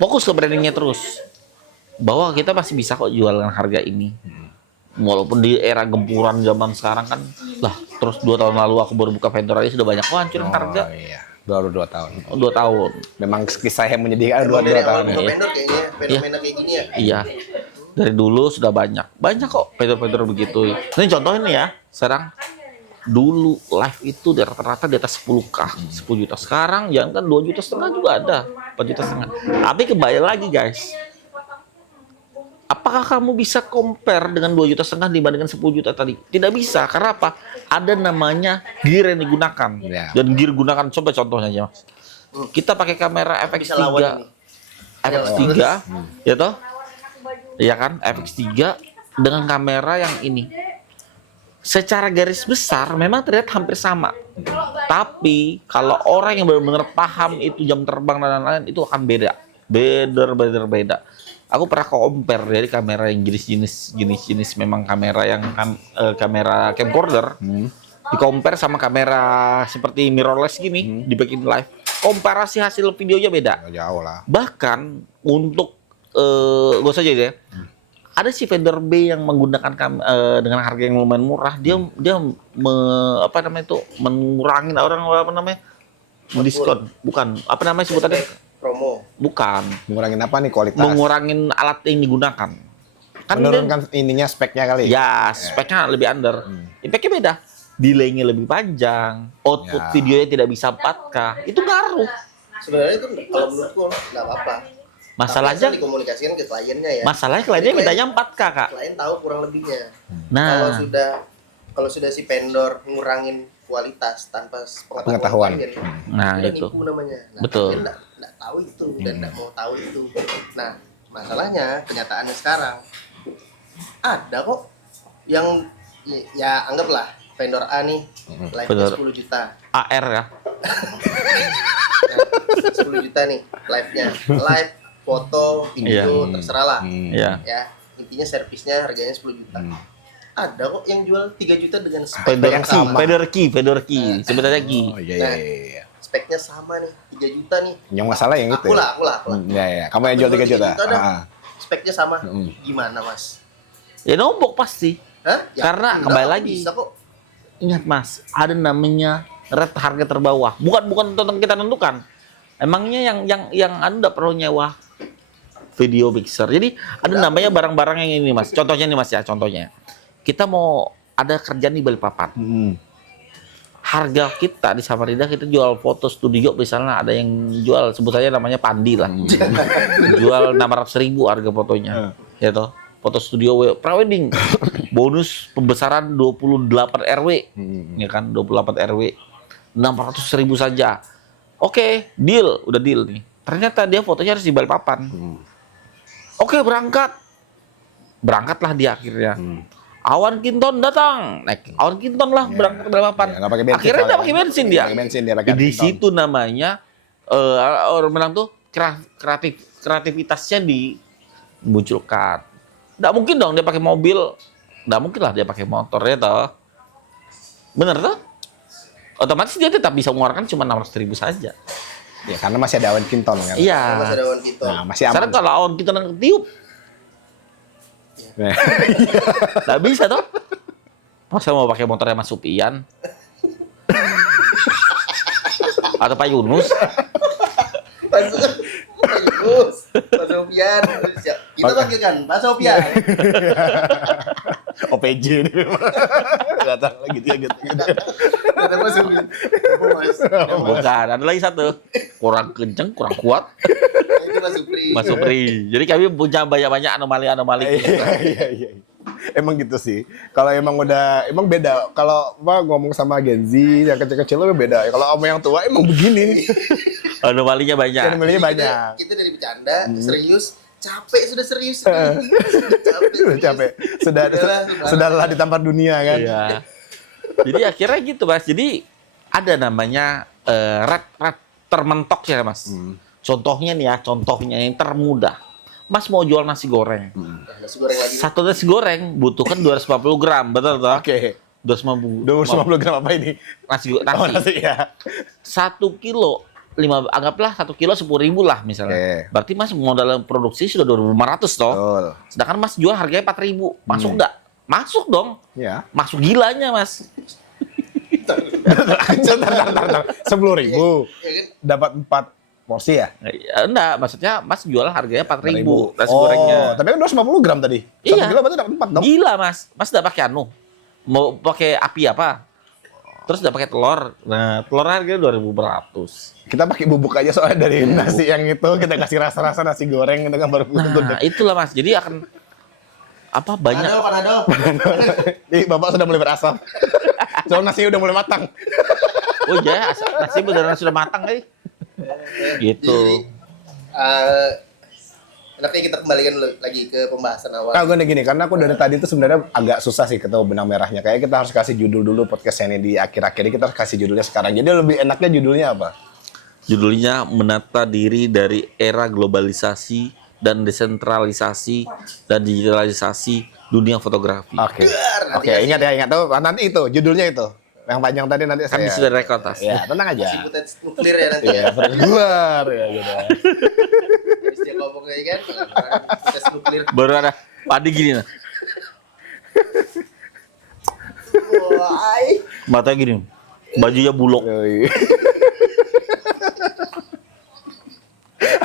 Fokus ke brandingnya terus. Bahwa kita masih bisa kok jualan harga ini. Walaupun di era gempuran zaman sekarang kan, lah terus 2 tahun lalu aku baru buka vendor aja sudah banyak kok hancurin harga. Oh iya. Baru 2 tahun. 2 tahun. Memang kisah yang menyedihkan Emang 2 dari awal tahun. buka Ya. vendor kayaknya fenomena kayak gini ya. Iya. Dari dulu sudah banyak. Banyak kok vendor-vendor begitu. Ini contohnya nih ya, sekarang dulu live itu rata-rata di atas 10K, 10 juta. Sekarang jangan kan 2,5 juta juga ada, 4,5 juta. Tapi kembali lagi guys, apakah kamu bisa compare dengan 2,5 juta dibandingkan 10 juta tadi? Tidak bisa, karena apa? Ada namanya gear yang digunakan. Ya. Dan gear gunakan, coba contohnya aja Mas. Kita pakai kamera Bisa lawan FX3, ini. FX3, ya toh? Iya kan, FX3 dengan kamera yang ini. Secara garis besar memang terlihat hampir sama. Tapi kalau orang yang benar-benar paham itu jam terbang dan lain-lain itu akan beda. Beda. Aku pernah compare dari kamera yang jenis memang kamera yang kamera camcorder. Di compare sama kamera seperti mirrorless gini, dibikin live. Komparasi hasil videonya beda. Jauh lah. Bahkan untuk gak usah jadi ya. Ada si vendor B yang menggunakan dengan harga yang lumayan murah, dia mengurangin diskon, bukan apa namanya sebutannya, Promo. bukan Mengurangin apa nih kualitas? mengurangin alat yang digunakan. Kan Menurunkan ininya speknya kali. ya speknya lebih under, impactnya beda, delaynya lebih panjang, output Ya. videonya tidak bisa 4K, itu ngaruh. Sebenarnya itu kalau menurutku nggak apa-apa. Masalahnya, Tapi asal dikomunikasikan ke kliennya ya. masalahnya kliennya Klien- mintanya 4K kak. Klien tahu kurang lebihnya. Nah, Kalau sudah si vendor ngurangin kualitas tanpa Pengetahuan. klien, nah udah itu. nipu namanya. Nah, Betul. klien nggak tahu itu dan nggak mau tahu itu. Nah, masalahnya kenyataannya sekarang ada kok yang ya anggaplah vendor A nih live-nya Vendor 10 juta. AR ya. Nah, 10 juta nih live-nya. Live foto, video, terserah lah. Iya. Ya, intinya servisnya harganya 10 juta. Ada kok yang jual 3 juta dengan spek Fedor yang key, sama. Fedor key, sebenarnya key. Oh iya. Speknya sama nih, 3 juta nih. Yang masalah yang itu. Aku lah. Iya. Kamu yang jual 3 juta. Speknya sama. Gimana, Mas? Ya nombok pasti. Hah? Ya, Karena enggak, kembali lagi. Bisa kok. Ingat Mas, ada namanya rate harga terbawah. Bukan tentang kita tentukan. Emangnya yang Anda nggak perlu nyewa video mixer. Jadi ada namanya barang-barang yang ini Mas. Contohnya nih Mas ya, contohnya. Kita mau ada kerjaan di Balikpapan. Harga kita di Samarinda kita jual foto studio misalnya ada yang jual sebut saja namanya Pandi lah. Jual 600.000 harga fotonya. Ya toh. Foto studio prewedding. Bonus pembesaran 28 RW. Ya kan 28 RW. 600.000 saja. Oke, deal, udah deal nih. Ternyata dia fotonya harus di Balikpapan. Oke, berangkatlah dia akhirnya. Awan Kinton datang, naik Awan Kinton lah berangkat ke Balikpapan. Ya, Akhirnya nggak pakai bensin dia. Pakai Di situ namanya orang bilang tuh kreativitasnya dimunculkan. Nggak mungkin dong dia pakai mobil, nggak mungkin lah dia pakai motor ya toh. Bener toh? Otomatis dia tetap bisa mengeluarkan cuma 600.000 saja. Ya karena masih ada Awan Kinton kan. Iya. Masih ada Awan Kinton. Nah, masih aman. Sekarang kalau Awan Kinton yang tiup, nggak bisa toh. Masa mau pakai motornya Mas Supian? Atau Pak Yunus? Pak Sofian. Kita panggilkan Pak Sofian. OPJ nih memang. Gak tahu lagi dia gitu. Kata Mas Sofian. Bukan, ada lagi satu. Kurang kenceng, kurang kuat. Itu Mas Supri. Mas Supri. Jadi kami punya banyak-banyak anomali-anomali. Iya. Emang gitu sih. Kalau emang beda. Kalau ngomong sama Gen Z yang kecil-kecil lebih beda. Kalau sama yang tua emang begini. Anomalinya banyak. Anomalinya banyak. Kita dari bercanda, serius, sudah serius. Capek. Sudah lelah ditampar dunia kan. Iya. Jadi akhirnya gitu Mas. Jadi ada namanya red termentok ya Mas. Contohnya nih ya, yang termudah. Mas mau jual nasi goreng. Nasi goreng lagi. Satu nasi goreng butuhkan 250 gram, betul toh? Oke. 250 gram apa ini? nasi. Oh, nasi ya. 1 kilo anggaplah 1 kilo 10.000 lah misalnya. Oke. Berarti Mas modal produksi sudah 2.500 toh. Betul. Sedangkan Mas jual harganya 4.000. Masuk nggak? Masuk dong. Ya. Masuk gilanya Mas. Bentar. 10.000. Dapat 4 porsi ya? Enggak, maksudnya Mas jual harganya 4.000 nasi Oh, gorengnya. tapi kan 250 gram tadi. 1 Iya. kilo berarti dapat 4 dong. Gila Mas. Mas udah pakai mau pakai api apa? Terus udah pakai telur. Nah, telur harganya 2.100. Kita pakai bubuk aja soalnya dari nasi yang itu kita kasih rasa-rasa nasi goreng itu kan baru Nah, itulah Mas. Jadi akan banyak. Panadol. Jadi Bapak sudah mulai berasap. Soalnya nasi udah mulai matang. Oh iya, nasi beneran sudah matang kali. Gitu. Jadi, enaknya kita kembalikan lagi ke pembahasan awal. Nah, gue gini, karena aku dari tadi tuh sebenarnya agak susah sih ketemu benang merahnya. Kayak kita harus kasih judul dulu podcastnya ini di akhir-akhir ini, kita harus kasih judulnya sekarang. Jadi lebih enaknya judulnya apa? Judulnya menata diri dari era globalisasi dan desentralisasi dan digitalisasi dunia fotografi. Oke, ingat tuh nanti itu judulnya itu. Yang panjang tadi nanti Kami saya. sudah rekod Tas. Ya, tenang aja. Masih footage nuklir ya nanti. Iya, keluar ya gitu. Terus dia ngomong kayak kan, footage nuklir. Baru ada Padi gini nah. Wah, Matanya gini. Bajunya bulog.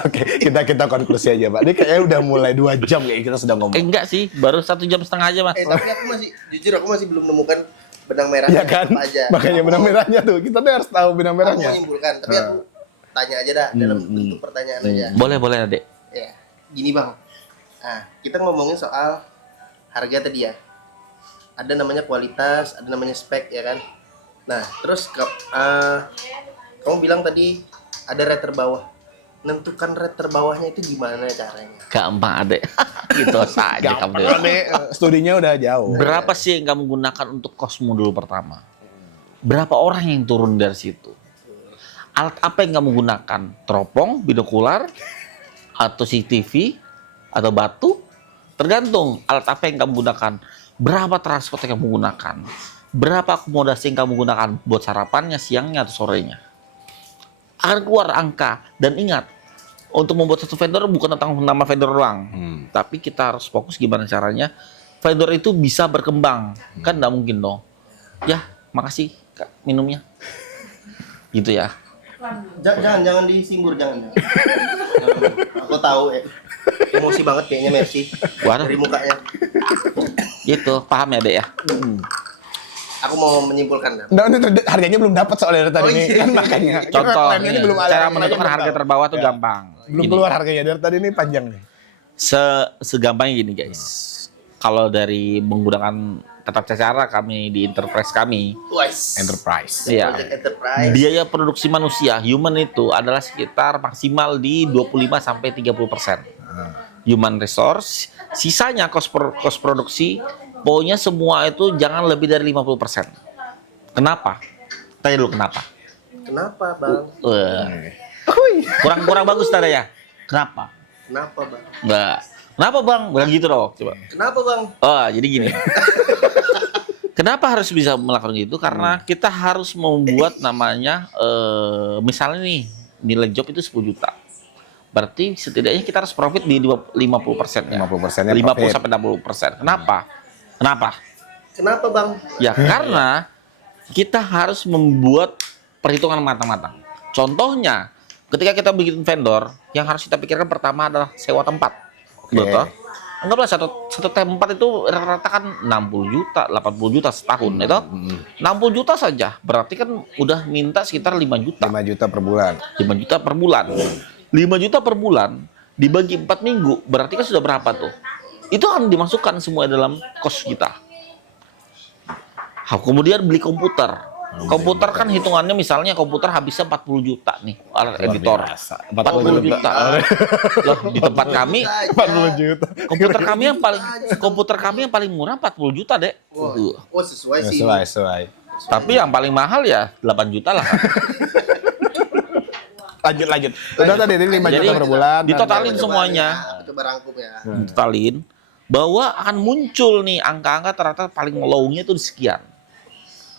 Oke, kita konklusi aja, Pak. Ini kayaknya udah mulai 2 jam kayak kita sudah ngomong. Enggak sih, baru 1,5 jam aja Mas. tapi aku masih belum menemukan benang merahnya Iya kan? apa aja. Makanya benang merahnya tuh. Kita tuh harus tahu benang Aku merahnya. mau nyimpulkan, tapi aku tanya aja dah dalam bentuk pertanyaan aja. Boleh Adek. Ya, gini Bang. Nah, kita ngomongin soal harga tadi ya. Ada namanya kualitas, ada namanya spek ya kan. Nah, terus kamu bilang tadi ada rate terbawah. Nentukan rate terbawahnya itu gimana caranya? Gampang Adek. Gitu saja kamu. Studinya udah jauh. Berapa sih yang kamu gunakan untuk kosmu dulu pertama? Berapa orang yang turun dari situ? Alat apa yang kamu gunakan? Teropong, binokular, atau CCTV atau batu, tergantung alat apa yang kamu gunakan, berapa transport yang kamu gunakan, berapa akomodasi yang kamu gunakan buat sarapannya, siangnya atau sorenya. Akan keluar angka. Dan ingat, untuk membuat satu vendor bukan tentang nama vendor doang, tapi kita harus fokus gimana caranya vendor itu bisa berkembang. Kan nggak mungkin dong. Ya, makasih Kak minumnya. Gitu ya. Jangan disinggur, jangan. Aku tahu emosi banget kayaknya Mercy Waduh. dari mukanya. Gitu, paham ya Dek ya? Aku mau menyimpulkan. Nah, ini harganya belum dapat soalnya dari tadi nih. iya. Kan makanya. Contoh, Klaimnya ini belum ada. cara Makanya menentukan belum harga tahu. terbawah tuh Ya. gampang. Belum Gini, keluar harganya dari tadi ini panjang nih. segampangnya gini guys. Kalau dari menggunakan tata cara kami di enterprise kami, Enterprise. iya. Project Enterprise. Biaya produksi manusia, human itu adalah sekitar maksimal di 25-30%. Human resource, sisanya cost produksi, pokoknya semua itu jangan lebih dari 50%. Kenapa? Tanya dulu kenapa. Kenapa, Bang? Kurang bagus tadi ya. Kenapa? Kenapa, Bang? Enggak. Kenapa Bang? Bilang gitu dong, coba. Kenapa, Bang? Oh, jadi gini. Kenapa harus bisa melakukan gitu? Karena kita harus membuat namanya, misalnya nih, nilai job itu 10 juta. Berarti setidaknya kita harus profit di 50%-nya. 50%-nya 50-60%. Kenapa? Kenapa, Bang? Ya, karena kita harus membuat perhitungan matang-matang. Contohnya, ketika kita bikin vendor, yang harus kita pikirkan pertama adalah sewa tempat. Betul. Anggaplah satu tempat itu rata-rata kan 60 juta, 80 juta setahun, itu. 60 juta saja, berarti kan udah minta sekitar 5 juta. 5 juta per bulan. 5 juta per bulan. 5 juta per bulan dibagi 4 minggu, berarti kan sudah berapa tuh? Itu akan dimasukkan semua dalam cost kita. Kemudian beli komputer. Komputer kan hitungannya misalnya komputer habisnya 40 juta nih, alat editor. 40 juta. Loh, di tempat kami 40 juta. komputer kami yang paling murah 40 juta, Dek. Oh, sesuai sih. Sesuai. Tapi yang paling mahal ya 8 juta lah. Lanjut. Udah tadi ini 5 Jadi, juta per bulan. ditotalin Coba semuanya. Aku coba rangkum ya. Totalin bahwa akan muncul nih angka-angka ternyata paling low-nya itu sekian.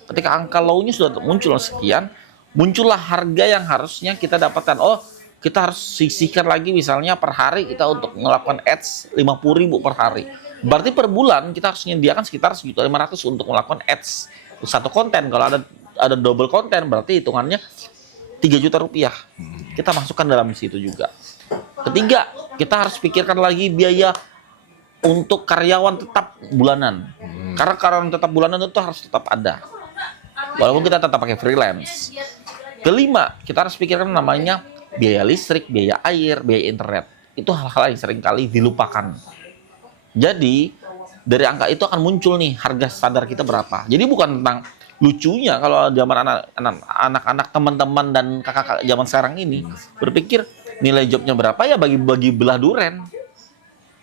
Ketika angka low-nya sudah muncul sekian, muncullah harga yang harusnya kita dapatkan. Oh, kita harus sisihkan lagi misalnya per hari kita untuk melakukan ads 50.000 per hari. Berarti per bulan kita harus menyediakan sekitar 1.500.000 untuk melakukan ads satu konten. Kalau ada double konten berarti hitungannya 3 juta rupiah. Kita masukkan dalam situ juga. Ketiga, kita harus pikirkan lagi biaya untuk karyawan tetap bulanan. Karena karyawan tetap bulanan itu harus tetap ada. Walaupun kita tetap pakai freelance. Kelima, kita harus pikirkan namanya biaya listrik, biaya air, biaya internet. Itu hal-hal yang seringkali dilupakan. Jadi, dari angka itu akan muncul nih harga standar kita berapa. Jadi bukan tentang lucunya kalau zaman anak-anak teman-teman dan kakak-kakak zaman sekarang ini berpikir nilai jobnya berapa ya bagi belah duren,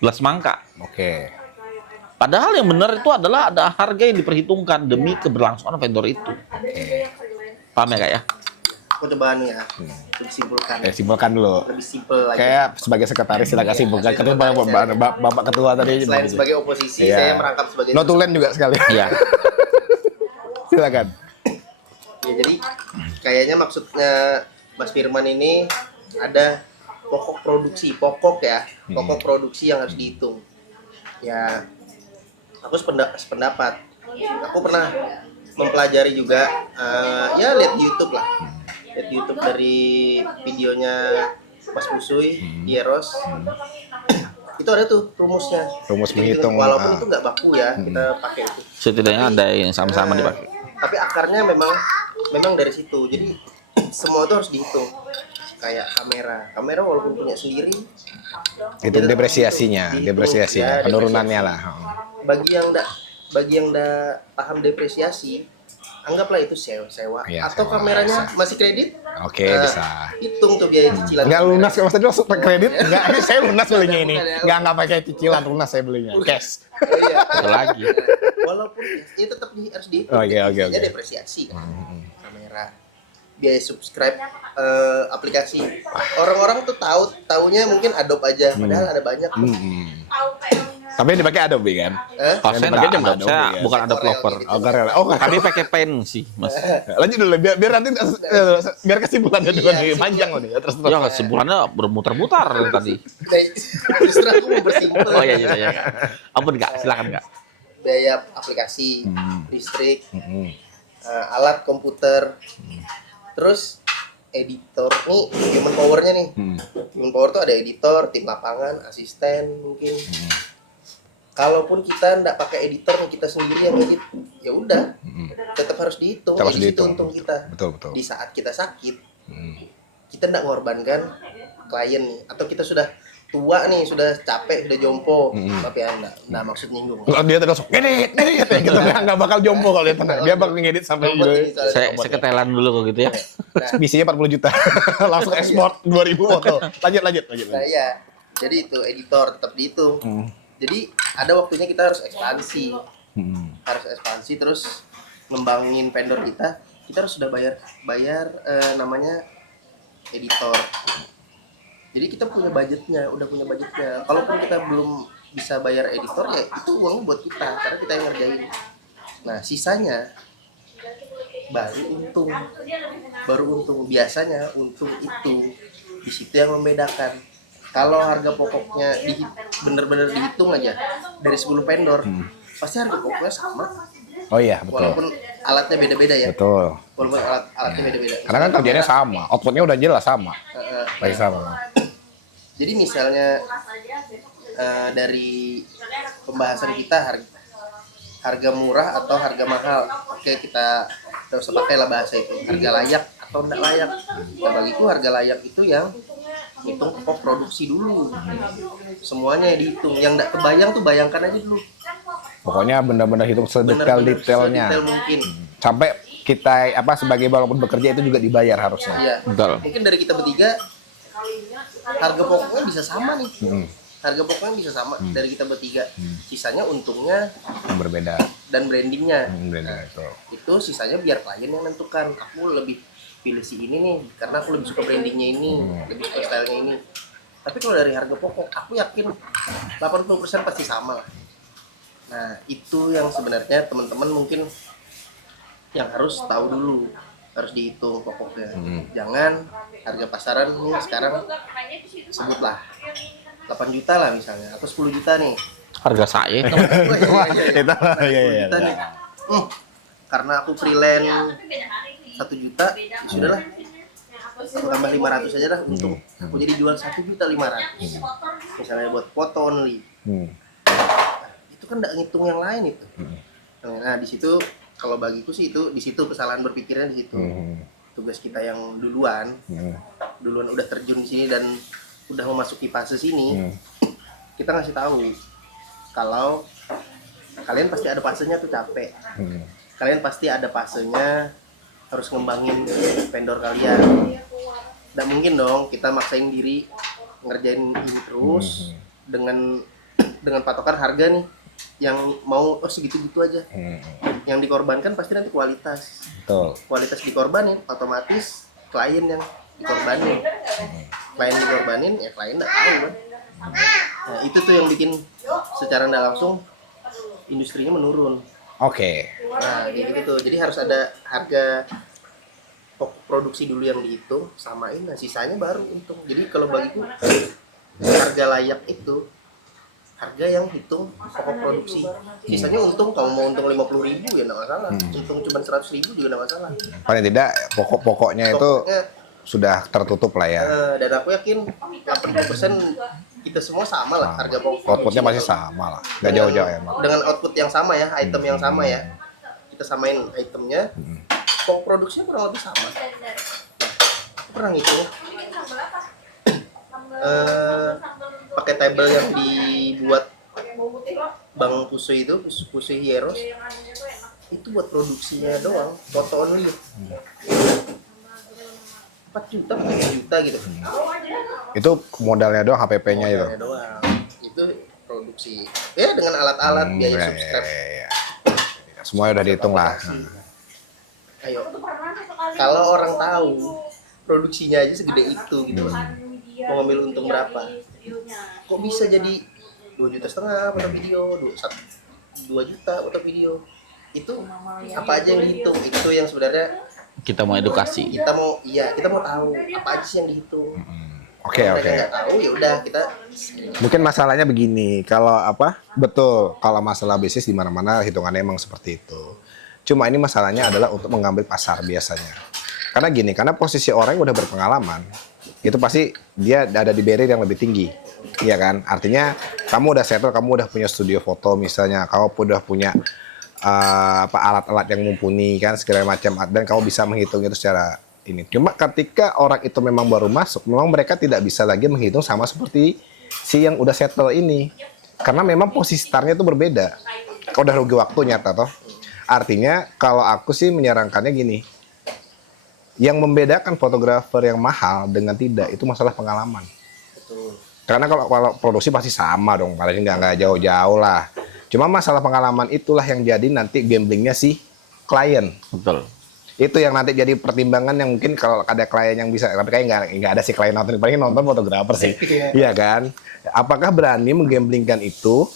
belah semangka. Oke. Padahal yang benar itu adalah ada harga yang diperhitungkan demi keberlangsungan vendor itu. Paham ya Kak ya? Aku coba nih ya. Untuk disimpulkan. Simpulkan dulu. Lebih simpel lagi. Kayak sebagai sekretaris silakan simpulkan. Ketua Bapak Ketua tadi. Selain sebagai oposisi, Iya. saya merangkap sebagai Notulen juga sekali. Iya. Silakan. Ya, jadi kayaknya maksudnya Mas Firman ini ada pokok produksi, pokok produksi yang harus dihitung. Ya, aku sependapat. Aku pernah mempelajari juga, ya lihat YouTube lah, lihat YouTube dari videonya Mas Busuy, Dieros. Itu ada tuh rumusnya. Rumus Jadi, menghitung, walaupun itu nggak baku ya, kita pakai itu. Setidaknya ada yang sama-sama dipakai. Tapi akarnya memang dari situ. Jadi semua itu harus dihitung. Kayak kamera walaupun punya sendiri, Itu depresiasinya, dihitung. Ya, penurunannya lah. Bagi yang nggak paham depresiasi, anggaplah itu sewa. Iya, Atau sewa, kameranya bisa. masih kredit. Oke, Nah, bisa. Hitung tuh biaya cicilan. Enggak kamera. lunas, maksudnya langsung kredit? Enggak, saya lunas belinya ini. Bukan ya. Enggak pakai cicilan, lunas saya belinya. Cash. Iya. Satu lagi. Walaupun ya tetap harus dihitung. Oke. Biasanya depresiasi kan. Kamera. biaya subscribe aplikasi. Orang-orang tuh taunya mungkin Adobe aja, padahal ada banyak. Tapi yang dipakai Adobe kan? Oh, saya dipakai enggak, Adobe, saya ya? bukan ada Corel Clover. gitu. Oh, Corel. Oh, Kami pakai pen sih, Mas. lanjut dulu biar nanti biar kesimpulannya dulu nih Iya, panjang loh nih. Terus Ya, kesimpulannya bermutar-mutar tadi. Justru aku mau bersimpul. Oh iya, iya, iya. Ampun, Kak. Silakan, Kak. Biaya aplikasi, listrik, alat komputer, terus editor nih, human powernya nih. Human power tuh ada editor, tim lapangan, asisten mungkin. Kalaupun kita nggak pakai editor nih, kita sendiri yang edit, ya udah, tetap harus dihitung. Tetap harus Di situ dihitung. untung kita. Betul. Di saat kita sakit, kita nggak mengorbankan klien nih, atau kita sudah tua nih, sudah capek, udah jompo, tapi anda, nah maksud nyinggung. Kalau dia terus ngedit gitu nggak bakal jompo kalau dia tenang. Dia bakal ngedit sampai Robot ini soalnya. Saya ketelan dulu kok gitu ya. Nah, misinya 40 juta. Langsung ekspor 2000 foto. Lanjut. nah ya, jadi itu editor tetap dihitung. Jadi ada waktunya kita harus ekspansi, terus ngembangin vendor kita harus sudah bayar namanya editor. Jadi kita punya budgetnya, udah punya budgetnya. Kalaupun kita belum bisa bayar editor ya itu uang buat kita karena kita yang ngerjain. Nah sisanya baru untung. Biasanya untung itu di situ yang membedakan. Kalau harga pokoknya bener-bener dihitung aja dari 10 vendor, pasti harga pokoknya sama. Oh iya, betul. Walaupun alatnya beda-beda ya. Betul. Walaupun alatnya beda-beda. Karena kan kerjanya sama, outputnya udah jelas sama. Baik sama. Jadi misalnya dari pembahasan kita harga murah atau harga mahal, oke kita nggak usah pakai lah bahasa itu. Harga layak atau tidak layak. Nah bagiku harga layak itu yang hitung pokok produksi dulu, semuanya dihitung. Yang nggak kebayang tuh bayangkan aja dulu. Pokoknya benar-benar hitung sedetail-detailnya. Sedetail mungkin. Sampai kita sebagai walaupun bekerja itu juga dibayar harusnya. Iya. Betul. Mungkin dari kita bertiga harga pokoknya bisa sama nih. Harga pokoknya bisa sama dari kita bertiga. Sisanya untungnya Yang berbeda. dan brandingnya. Benar itu. Itu sisanya biar klien yang menentukan. Aku lebih pilih si ini nih karena aku lebih suka brandingnya ini, lebih suka stylenya ini. Tapi kalau dari harga pokok aku yakin 80% pasti sama lah. Nah itu yang sebenarnya teman-teman mungkin yang harus tahu dulu, harus dihitung pokoknya. Jangan harga pasaran nih sekarang sebutlah 8 juta lah misalnya atau 10 juta nih. Harga saya itu. Iya. Juta nih. Karena aku freelance 1 juta, ya sudahlah. Aku tambah 500 aja dah untung. Aku jadi jual 1,5 juta. Misalnya buat foto only. Nah, itu kan enggak ngitung yang lain itu. Nah, di situ kalau bagiku sih itu di situ kesalahan berpikirnya di situ. Tugas kita yang duluan udah terjun di sini dan udah memasuki fase sini. Kita ngasih tahu kalau kalian pasti ada fasenya tuh capek. Kalian pasti ada fasenya harus ngembangin vendor kalian. Nggak mungkin dong kita maksain diri ngerjain ini terus dengan patokan harga nih yang mau segitu-gitu aja. Yang dikorbankan pasti nanti kualitas. Betul. Kualitas dikorbanin, otomatis klien yang dikorbanin. Klien dikorbanin, ya klien nggak tahu kan. Nah, itu tuh yang bikin secara nggak langsung industrinya menurun. Oke. Nah, kayak gitu tuh. Jadi harus ada harga pokok produksi dulu yang dihitung, samain, nah sisanya baru untung. Jadi kalau bagiku harga layak itu harga yang hitung pokok produksi. Sisanya untung, kalau mau untung 50.000 ya nggak masalah. Untung cuma 100.000 juga nggak masalah. Paling tidak pokoknya itu sudah tertutup lah ya. Dan aku yakin 80% kita semua sama lah harga pokok. Outputnya masih sama lah, nggak jauh-jauh ya. Dengan output yang sama ya, item yang sama ya. Kita samain itemnya, pokok produksinya kurang lebih sama. Aku pernah ngitung. Pakai tabel yang dibuat Bang Pusui itu, Pusui Hieros, itu buat produksinya doang, foto only. 4 juta, 5 juta gitu. Itu modalnya doang, HPP-nya itu. Modalnya doang. Itu produksi. Ya dengan alat-alat, biaya subscribe. Semuanya udah dihitung lah. Ayo. kalau orang tahu produksinya aja segede itu gitu, mau ngambil untung berapa? Kok bisa jadi 2,5 juta foto video, 2 juta foto video? Itu apa aja yang dihitung? Itu yang sebenarnya Kita mau edukasi. kita mau tahu apa aja sih yang dihitung. Oke. Nggak tahu ya udah kita. Mungkin masalahnya begini, kalau betul kalau masalah bisnis di mana-mana hitungannya emang seperti itu. Cuma ini masalahnya adalah untuk mengambil pasar biasanya. Karena posisi orang yang udah berpengalaman, itu pasti dia ada di barrier yang lebih tinggi. Iya kan? Artinya kamu udah settle, kamu udah punya studio foto misalnya, kamu udah punya alat-alat yang mumpuni kan segala macam, dan kamu bisa menghitung itu secara ini. Cuma ketika orang itu memang baru masuk, memang mereka tidak bisa lagi menghitung sama seperti si yang udah settle ini. Karena memang posisi startnya itu berbeda. Kau udah rugi waktu nyata toh. Artinya kalau aku sih menyarankannya gini. Yang membedakan fotografer yang mahal dengan tidak itu masalah pengalaman. Betul. Karena kalau produksi pasti sama dong, paling nggak jauh-jauh lah. Cuma masalah pengalaman itulah yang jadi nanti gamblingnya si klien. Betul. Itu yang nanti jadi pertimbangan yang mungkin kalau ada klien yang bisa, tapi kayak nggak ada si klien nonton, paling nonton fotografer sih, iya kan? Apakah berani menggamblingkan itu?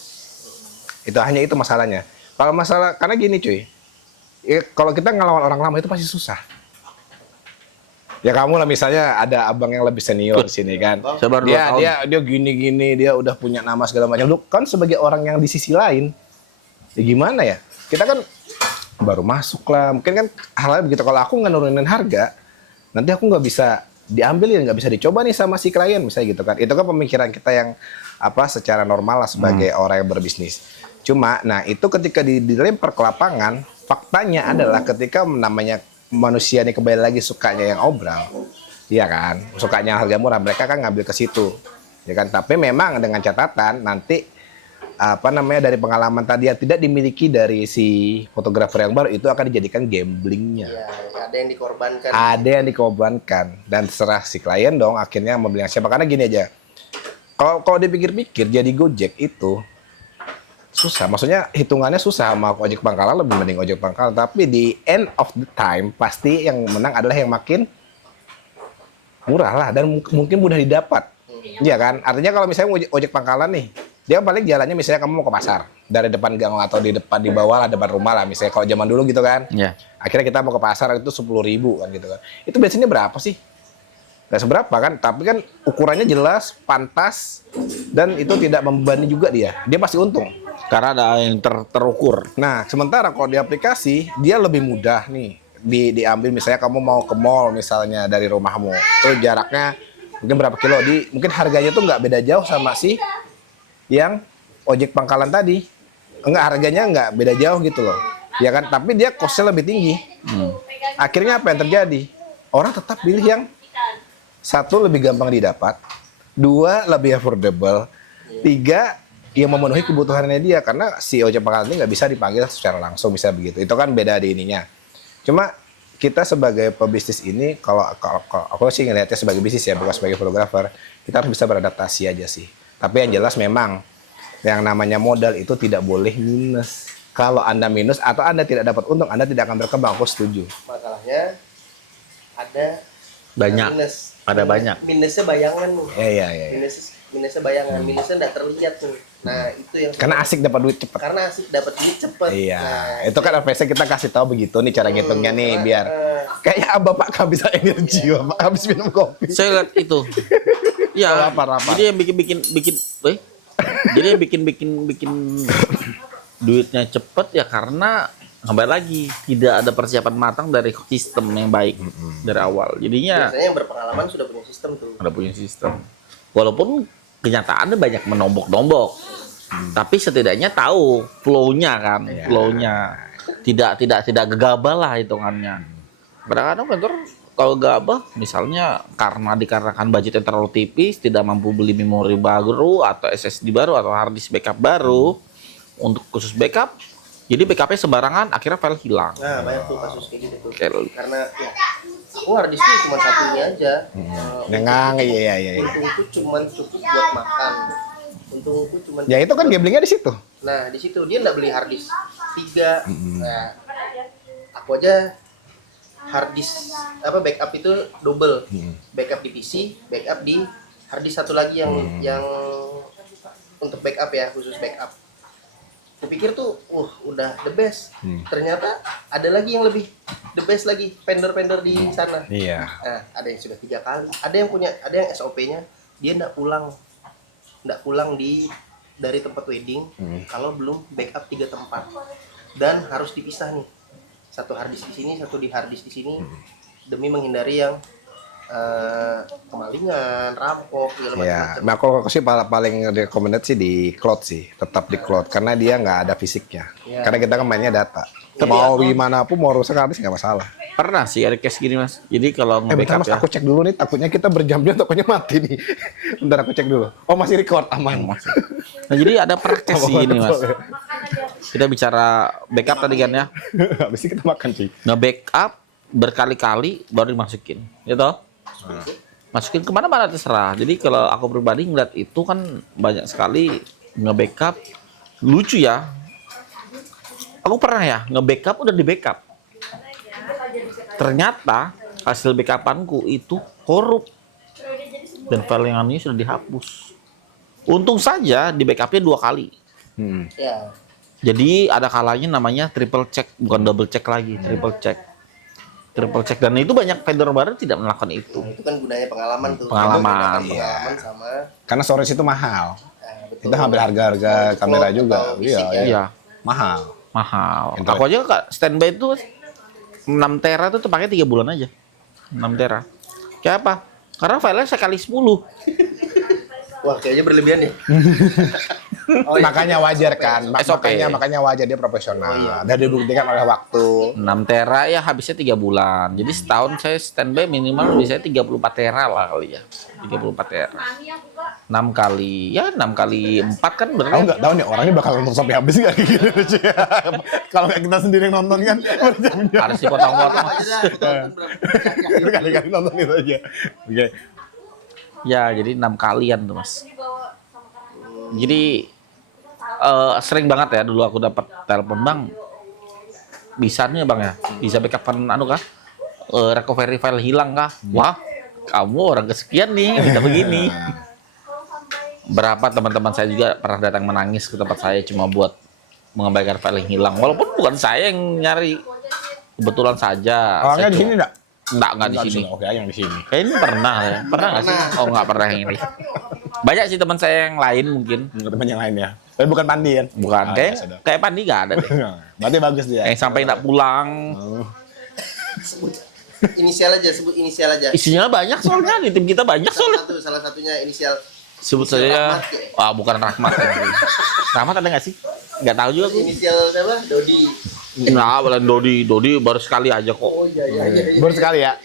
Itu hanya itu masalahnya. Kalau masalah, karena gini cuy, kalau kita ngelawan orang lama itu pasti susah. Ya kamu lah misalnya ada abang yang lebih senior di sini kan, dia gini-gini, dia udah punya nama segala macam. Lu kan sebagai orang yang di sisi lain, ya gimana ya? Kita kan baru masuk lah, mungkin kan halnya begitu. Kalau aku nggak nurunin harga, nanti aku nggak bisa diambilin, nggak bisa dicoba nih sama si klien misalnya gitu kan. Itu kan pemikiran kita yang secara normal lah sebagai orang yang berbisnis. Cuma, nah itu ketika dilempar ke lapangan, faktanya adalah ketika namanya manusia ini kembali lagi sukanya yang obral, iya kan, sukanya harga murah, mereka kan ngambil ke situ, ya kan. Tapi memang dengan catatan nanti dari pengalaman tadi yang tidak dimiliki dari si fotografer yang baru itu akan dijadikan gamblingnya. Ya, ada yang dikorbankan. Ada yang dikorbankan dan terserah si klien dong akhirnya membeli yang siapa. Karena gini aja, kalau dipikir-pikir jadi Gojek itu susah, maksudnya hitungannya susah. Sama ojek pangkalan lebih mending ojek pangkalan, tapi di end of the time pasti yang menang adalah yang makin murah lah dan mungkin mudah didapat. Iya kan? Artinya kalau misalnya ojek pangkalan nih, dia paling jalannya misalnya kamu mau ke pasar dari depan gang atau di bawah lah, depan rumah lah misalnya, kalau zaman dulu gitu kan. Yeah. Akhirnya kita mau ke pasar itu 10.000 kan gitu kan. Itu bensinnya berapa sih? Gak seberapa kan, tapi kan ukurannya jelas, pantas, dan itu tidak membebani juga dia pasti untung. Karena ada yang terukur. Nah, sementara kalau di aplikasi, dia lebih mudah nih. Diambil misalnya kamu mau ke mall misalnya dari rumahmu. Itu jaraknya mungkin berapa kilo. Mungkin harganya tuh nggak beda jauh sama si yang ojek pangkalan tadi. Harganya nggak beda jauh gitu loh. Ya kan, tapi dia cost-nya lebih tinggi. Akhirnya apa yang terjadi? Orang tetap pilih yang satu lebih gampang didapat, dua lebih affordable, tiga yang memenuhi kebutuhannya dia, karena si ojek pangkalan ini nggak bisa dipanggil secara langsung, bisa begitu. Itu kan beda di ininya. Cuma kita sebagai pebisnis ini, kalau aku sih ngelihatnya sebagai bisnis ya, bukan sebagai fotografer, kita harus bisa beradaptasi aja sih. Tapi yang jelas memang yang namanya modal itu tidak boleh minus. Kalau Anda minus atau Anda tidak dapat untung, Anda tidak akan berkembang. Aku setuju. Masalahnya ada Banyak. minus. Ada banyak. Minusnya bayangan nih. Iya. Minusnya bayangan, minusnya nggak terlihat tuh. Nah itu yang Karena asik dapat duit cepat. Karena asik dapat duit cepet. Iya, Nah, itu kan advice kita kasih tahu begitu nih cara ngitungnya nih, biar kayak Bapak kehabisan energi, Bapak habis minum kopi. Saya lihat itu. Ya. Lapar. Jadi yang bikin duitnya cepet ya karena kembali lagi tidak ada persiapan matang dari sistem yang baik dari awal. Jadinya biasanya yang berpengalaman sudah punya sistem tuh. ada punya sistem. Walaupun kenyataannya banyak menombok-nombok, tapi setidaknya tahu flow-nya kan, flow-nya tidak gegabah lah hitungannya. Kadang-kadang vendor kalau gabah, misalnya dikarenakan budget yang terlalu tipis, tidak mampu beli memori baru atau SSD baru atau hard disk backup baru untuk khusus backup. Jadi backupnya sembarangan, akhirnya file hilang. Nah, banyak tuh kasus kayak gitu tuh. Karena ya, aku hard disknya cuma satunya aja. Iya. Untungku cuma cukup buat makan. Untungku cuma. Ya itu kan gamblingnya di situ. Nah, di situ dia nggak beli hard disk 3. Nah, aku aja hard disk backup itu double. Backup di PC, backup di hard disk satu lagi yang untuk backup ya, khusus backup. Kupikir tuh udah the best. Ternyata ada lagi yang lebih the best lagi, vendor-vendor di sana. Iya. Nah, ada yang sudah 3 kali, ada yang SOP-nya dia nggak pulang dari tempat wedding kalau belum backup 3 tempat, dan harus dipisah nih, satu hard disk di sini, satu di hard disk di sini, demi menghindari yang kemalingan, rampok, segala Ya, macam. nah kalau aku sih paling recommended sih di cloud sih, tetap di cloud karena dia nggak ada fisiknya. Ya. Karena kita kan mainnya data. Iya. Mau gimana pun mau rusak habis nggak masalah. Pernah sih ada case gini Mas. Jadi kalau Bentar nge-backup Mas, ya. aku cek dulu nih, takutnya kita berjam-jam takutnya mati nih. Bentar aku cek dulu. Oh masih record, aman. Nah, jadi ada per case sih ini Mas. Betul, ya. Kita bicara backup tadi kan ya. Habis ini kita makan sih. Nge-backup berkali-kali baru dimasukin, gitu. Masukin kemana-mana terserah. Jadi kalau aku pribadi ngeliat itu kan banyak sekali nge-backup lucu ya. Aku pernah ya nge-backup udah di-backup. Ternyata hasil backupanku itu korup dan file yang ini sudah dihapus. Untung saja di backupnya 2 kali. Ya. Jadi ada kalanya namanya triple check, bukan double check lagi, triple check. Triple check, dan itu banyak vendor baru tidak melakukan itu. Nah, itu kan gunanya pengalaman tuh. Pengalaman, Itu iya. pengalaman sama Karena storage itu mahal. betul. Kita ngambil harga-harga Mau kamera cloud juga. atau fisik ya. Iya, Mahal. mahal. Internet. Aku aja Kak, standby itu 6 tera itu pakai 3 bulan aja. 6 tera. Kayak apa? Karena filenya sekali 10. Wah, kayaknya berlebihan ya. Oh, iya. Makanya wajar kan. SOP. Makanya wajar dia profesional. Oh, iya. Dan dibuktikan oleh waktu. 6 tera ya habisnya 3 bulan. Jadi setahun saya standby minimal biasanya 34 tera lah kali ya. 34 tera. 6 kali, ya 6 kali 4 kan Aku berarti. nggak tahu nih orangnya bakal nonton sampai habis nggak kayak gitu lucu ya. Kalau kayak kita sendiri yang nonton kan berjam-jam. Harus dipotong-potong. Aja dah, aku tonton berapa. Itu kali-kali nonton itu aja. Oke. Ya, jadi 6 kalian tuh, Mas. Jadi sering banget ya dulu aku dapat telepon, Bang. Bisa nih, Bang ya. Bisa backupan anu kah? Recovery file hilang kah? Wah, kamu orang kesekian nih, minta begini. Berapa teman-teman saya juga pernah datang menangis ke tempat saya cuma buat mengembalikan file yang hilang. Walaupun bukan saya yang nyari. Kebetulan saja. Orangnya Saya di cuma- sini enggak? Enggak di sini. Oke, yang di sini. Kayaknya pernah ya. Pernah nggak sih? Oh, nggak pernah yang ini. Banyak sih teman saya yang lain mungkin. Teman yang lain ya. Tapi bukan Pandi kan? Bukan. Ah, Kayak ya sudah. kayak Pandi nggak ada deh. Berarti bagus dia. Yang sampai nggak pulang. Oh. Sebut inisial aja. Isinya banyak soalnya di tim kita banyak soalnya. Salah satunya inisial. Sebut Inisial saja. Rahmat, ya? Wah, bukan Rahmat. Rahmat ada nggak sih? Nggak tahu juga aku. Inisial siapa? Dodi. Nah, bukan Dodi. Dodi baru sekali aja kok. Oh iya. Baru sekali ya.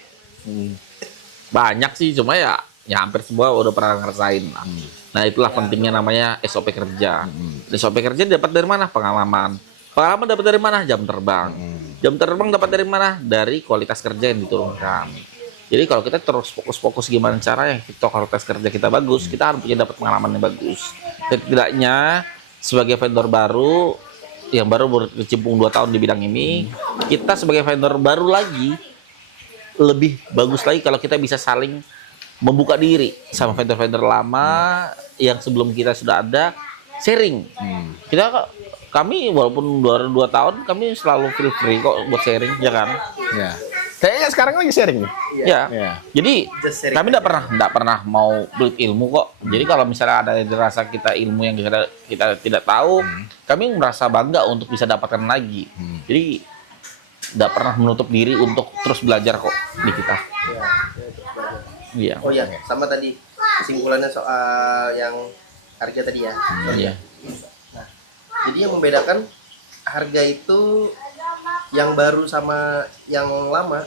Banyak sih, cuma ya hampir semua udah pernah ngerasain lah. Nah, itulah pentingnya namanya SOP kerja. SOP kerja dapat dari mana? Pengalaman. Pengalaman dapat dari mana? Jam terbang. Jam terbang dapat dari mana? Dari kualitas kerja yang diturunkan. Jadi kalau kita terus fokus-fokus gimana caranya kita kualitas kerja kita bagus, kita harus punya dapat pengalaman yang bagus. Setidaknya sebagai vendor baru yang baru berkecimpung 2 tahun di bidang ini, kita sebagai vendor baru lagi lebih bagus lagi kalau kita bisa saling membuka diri sama vendor-vendor lama yang sebelum kita sudah ada, sharing. Kami walaupun 2 tahun kami selalu feel free kok buat sharing, ya kan? Ya. Kayaknya sekarang lagi sharing nih. Ya. Ya. Jadi Just sharing. kami nggak pernah mau beli ilmu kok. Jadi kalau misalnya ada yang dirasa kita ilmu yang kita tidak tahu, kami merasa bangga untuk bisa dapatkan lagi. Jadi nggak pernah menutup diri untuk terus belajar kok di kita. Iya. Oh iya, sama tadi kesimpulannya soal yang harga tadi ya. Iya. Nah, jadi yang membedakan harga itu yang baru sama yang lama.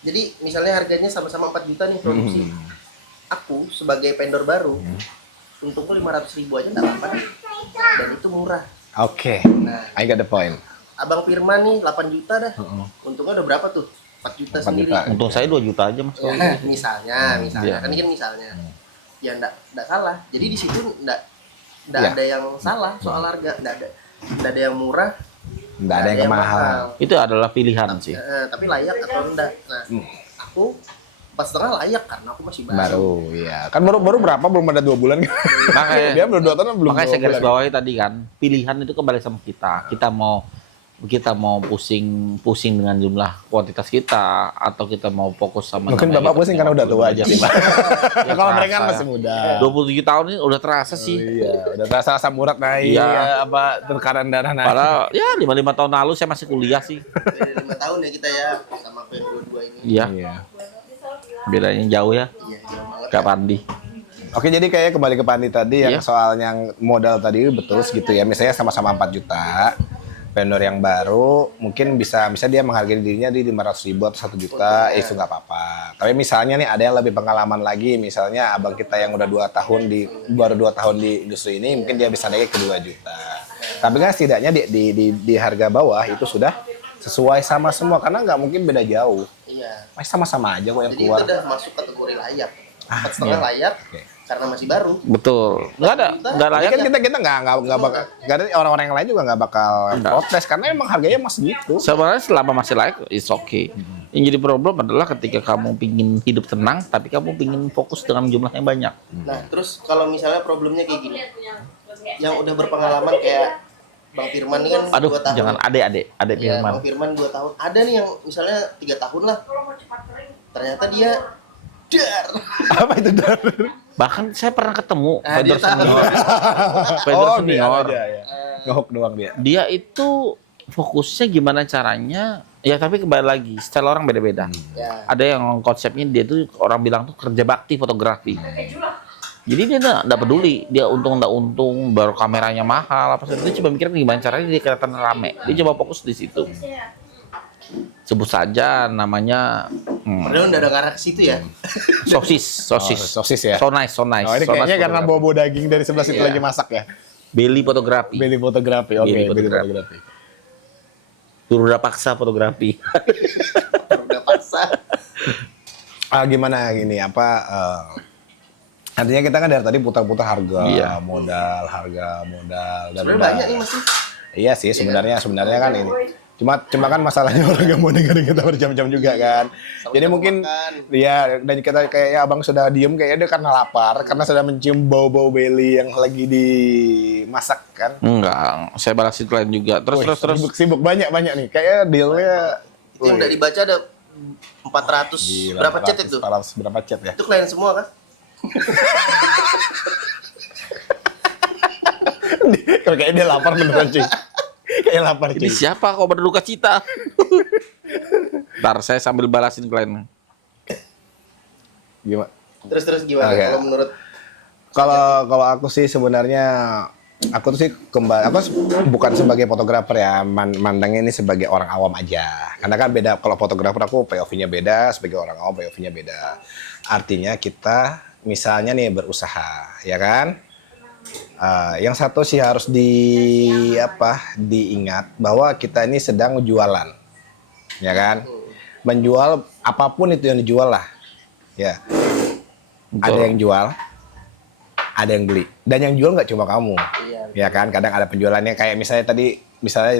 Jadi misalnya harganya sama-sama 4 juta nih produksi. Aku sebagai vendor baru, untungku 500.000 aja nggak apa-apa. Dan itu murah. Oke. Nah, I got the point. Abang Firman nih 8 juta dah. Untungnya udah berapa tuh? 4 juta 4 sendiri. juta. Untung saya 2 juta aja mas. Ya, misalnya Iya. kan ini kan misalnya. Ya enggak salah. Jadi di situ enggak Iya. ada yang salah soal harga, enggak ada yang murah, Nggak ada yang mahal. Itu adalah pilihan sih. Tapi layak atau enggak? Nah, aku 4,5 layak karena aku masih baru. Baru, iya. Kan baru berapa? Belum ada 2 bulan. Makanya Dia belum 2 tahun, belum makanya 2 saya garis bulan. bawahi tadi kan, pilihan itu kembali sama kita. Kita mau pusing dengan jumlah kuantitas kita atau kita mau fokus sama Mungkin namanya Bapak kita pusing karena udah tua aja sih, Pak. Ya, Kalau mereka kan terasa. masih muda. 27 tahun ini udah terasa sih. Iya, udah terasa asam urat naik, Iya. apa tekanan darah naik. Padahal ya 5 tahun lalu saya masih kuliah sih. Beda 5 tahun ya kita ya sama PN22 ini. Iya, Iya. bedanya jauh ya. Iya, jauh banget. Kak Pandi. Oke, jadi kayak kembali ke Pandi tadi yang Iya. soal yang modal tadi betul segitu ya. Misalnya sama-sama 4 juta. Vendor yang baru mungkin bisa dia menghargai dirinya di 500.000 atau 1 juta, itu nggak apa-apa. Tapi misalnya nih ada yang lebih pengalaman lagi, misalnya abang kita yang udah 2 tahun baru 2 tahun di industri ini, mungkin dia bisa naik ke 2 juta. Tapi kan setidaknya di harga bawah itu sudah sesuai sama semua karena nggak mungkin beda jauh. Iya. Masih sama-sama aja kok yang Jadi keluar. itu udah masuk kategori layak. 4,5 iya. layak Oke. karena masih baru. Betul. Nggak Tapi layak. kan kita nggak bakal, nggak ada orang-orang yang lain juga nggak bakal Nggak. protes karena emang harganya masih gitu. Sebenarnya selama masih layak, it's okay. Yang jadi problem adalah ketika kamu pingin hidup tenang, tapi kamu pingin fokus dengan jumlah yang banyak. Nah, terus kalau misalnya problemnya kayak gini. Yang udah berpengalaman kayak Bang Firman ini kan Aduh, 2 tahun. jangan adik Iya, Firman. Bang Firman 2 tahun. Ada nih yang misalnya 3 tahun lah. Ternyata dia dar. Apa itu dar? Bahkan saya pernah ketemu Ah, vendor dia tahu. senior. Vendor Oh, senior. aja ya. Ngehook doang dia. Dia itu fokusnya gimana caranya? Ya tapi kembali lagi, style orang beda-beda. Ya. Ada yang konsepnya dia tuh orang bilang tuh kerja bakti fotografi. Jadi dia nggak peduli, dia untung nggak untung, baru kameranya mahal apa dia coba mikir gimana caranya dia kelihatan rame. Dia coba fokus di situ. Sebut saja namanya Padahal udah ada ngarah ke situ ya. sosis. Oh, sosis ya. So nice. Oh, ini So nice kayaknya karena fotografi. bobo daging dari sebelah situ Iya. lagi masak ya. Belly fotografi. Beli fotografi. Oke, Beli beli fotografi. fotografi. Turuda paksa fotografi. Udah paksa. Gimana ini apa artinya kita kan dari tadi putar-putar harga, Iya. modal dan Sebenarnya banyak nih masih. Iya sih sebenarnya kan ini. Cuma kan masalahnya orang gak mau dengerin kita berjam-jam juga kan. Jadi Sama-sama mungkin makan. ya dan kita kayaknya abang sudah diem kayaknya dia karena lapar karena sudah mencium bau-bau belly yang lagi dimasak kan. Enggak, saya balas itu lain juga. Terus. Sibuk banyak nih. Kayaknya dealnya Itu yang udah dibaca ada 400 gila, berapa chat itu? 400 berapa chat ya? Itu klien semua kan? Kayaknya dia lapar beneran cuy. Kayak lapar Ini cuy. siapa kok berduka cita? Ntar saya sambil balasin klien. Gimana? Terus gimana Oke. kalau menurut Kalau aku sih sebenarnya aku tuh sih kembali bukan sebagai fotografer ya, mandangnya ini sebagai orang awam aja. Karena kan beda kalau fotografer aku POV-nya beda, sebagai orang awam POV-nya beda. Artinya kita misalnya nih berusaha, ya kan? Yang satu sih harus diingat bahwa kita ini sedang jualan, ya kan? Menjual apapun itu yang dijual lah, ya. Ada Betul. yang jual, ada yang beli, dan yang jual nggak cuma kamu, Iya. ya kan? Kadang ada penjualannya kayak misalnya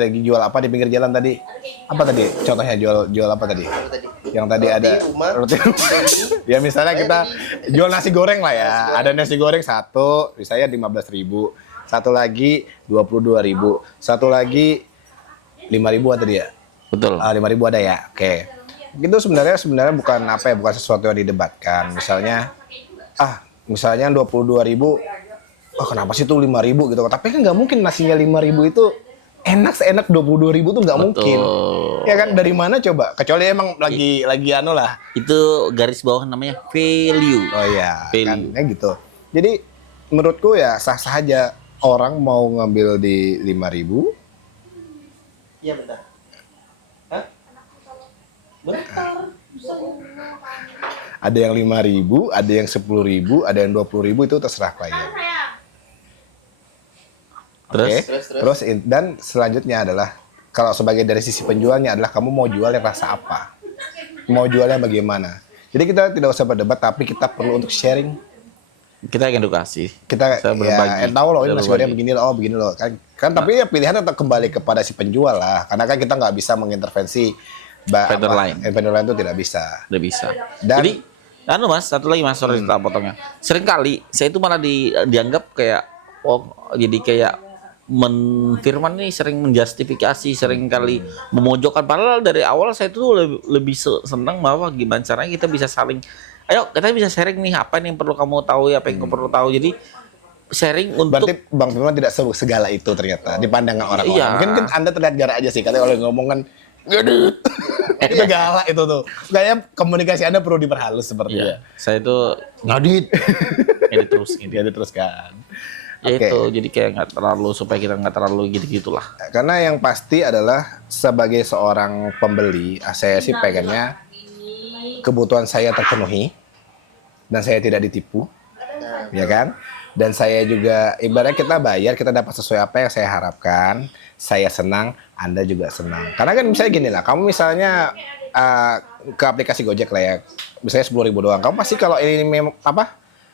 lagi jual apa di pinggir jalan tadi, apa tadi? Contohnya jual apa tadi? Apa tadi? Yang tadi Roti, ada rumah, roti. ini. Ya misalnya kita jual nasi goreng lah ya. Nasi goreng. Ada nasi goreng satu, misalnya 15.000. Satu lagi 22.000. Satu lagi 5.000 ada dia. Betul. 5.000 ada ya. Oke. Itu sebenarnya bukan bukan sesuatu yang didebatkan. Misalnya misalnya 22.000. Kenapa sih tuh 5.000 gitu. Tapi kan nggak mungkin nasinya 5.000 itu seenak 22.000 tuh nggak mungkin. Ya kan dari mana coba? Kecuali emang lagi lah. Itu garis bawah namanya value. Oh iya, Value. kan gitu. Jadi menurutku ya sah-sah aja orang mau ngambil di 5.000. Iya bentar. Hah? Bentar. Ada yang 5.000, ada yang 10.000, ada yang 20.000 itu terserah klien. Terus? Oke? Terus. Dan selanjutnya adalah kalau sebagai dari sisi penjualnya adalah kamu mau jual yang rasa apa, mau jualnya bagaimana. Jadi kita tidak usah berdebat, tapi kita perlu untuk sharing. Kita yang edukasi. Kita Saya berbagi. tahu loh ini nasi goreng Berbagi. begini loh kan tapi ya pilihan tetap kembali kepada si penjual lah, karena kan kita nggak bisa mengintervensi Vendor lain. vendor lain itu tidak bisa. Udah bisa. Dan- Jadi, Mas, satu lagi Mas, sorry tak potongnya. Seringkali saya itu malah dianggap kayak, jadi kayak Firman nih sering menjustifikasi, sering kali memojokkan. Padahal dari awal saya tuh lebih senang bahwa gimana caranya kita bisa saling, ayo kita bisa sharing nih apa nih yang perlu kamu tahu, apa yang kamu perlu tahu. Jadi sharing untuk Berarti Bang Firman tidak segala itu ternyata di pandangan orang-orang. Iya. Mungkin kan Anda terlihat garang aja sih, katanya kalau ngomong kan gedut. Itu galak itu tuh. Kayaknya komunikasi Anda perlu diperhalus sepertinya. saya itu Ngadit. edit terus gitu. Dia diteruskan. Ya Oke. itu jadi kayak nggak terlalu, supaya kita nggak terlalu gitu-gitulah. Karena yang pasti adalah sebagai seorang pembeli, saya sih pengennya kebutuhan saya terpenuhi dan saya tidak ditipu, ya kan? Dan saya juga ibaratnya kita bayar, kita dapat sesuai apa yang saya harapkan. Saya senang, Anda juga senang. Karena kan misalnya gini lah, kamu misalnya ke aplikasi Gojek lah ya, misalnya 10.000 doang. Kamu pasti kalau ini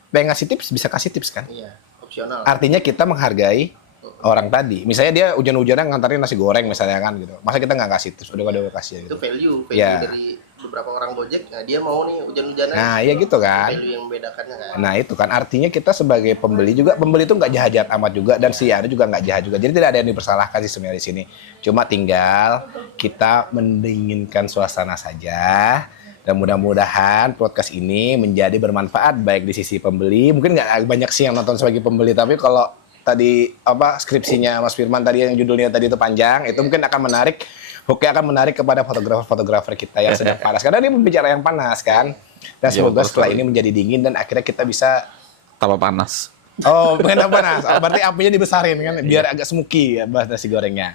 pengen ngasih tips bisa kasih tips kan? Iya, opsional. Artinya kita menghargai orang tadi. Misalnya dia hujan-hujanan ngantarin nasi goreng misalnya kan gitu. Masa kita nggak kasih tips? Udah kasih Itu gitu. value Iya. dari beberapa orang Gojek. Nah, dia mau nih hujan-hujanan. Nah, iya gitu kan. Value yang membedakannya kan. Nah itu kan artinya kita sebagai pembeli juga, pembeli itu nggak jahat-jahat amat juga, dan si Anda juga nggak jahat juga. Jadi tidak ada yang dipersalahkan sih sebenarnya di sini. Cuma tinggal kita mendinginkan suasana saja. Dan mudah-mudahan podcast ini menjadi bermanfaat baik di sisi pembeli. Mungkin nggak banyak sih yang nonton sebagai pembeli, tapi kalau tadi skripsinya Mas Firman tadi yang judulnya tadi itu panjang, itu mungkin akan menarik. Hooknya akan menarik kepada fotografer-fotografer kita yang sedang panas. Karena dia pembicara yang panas kan. Dan Iya, semoga betul setelah sekali. ini menjadi dingin dan akhirnya kita bisa Tambah panas. Oh, bukan panas. Oh, berarti apinya dibesarin kan, biar agak smoky ya bahas nasi gorengnya.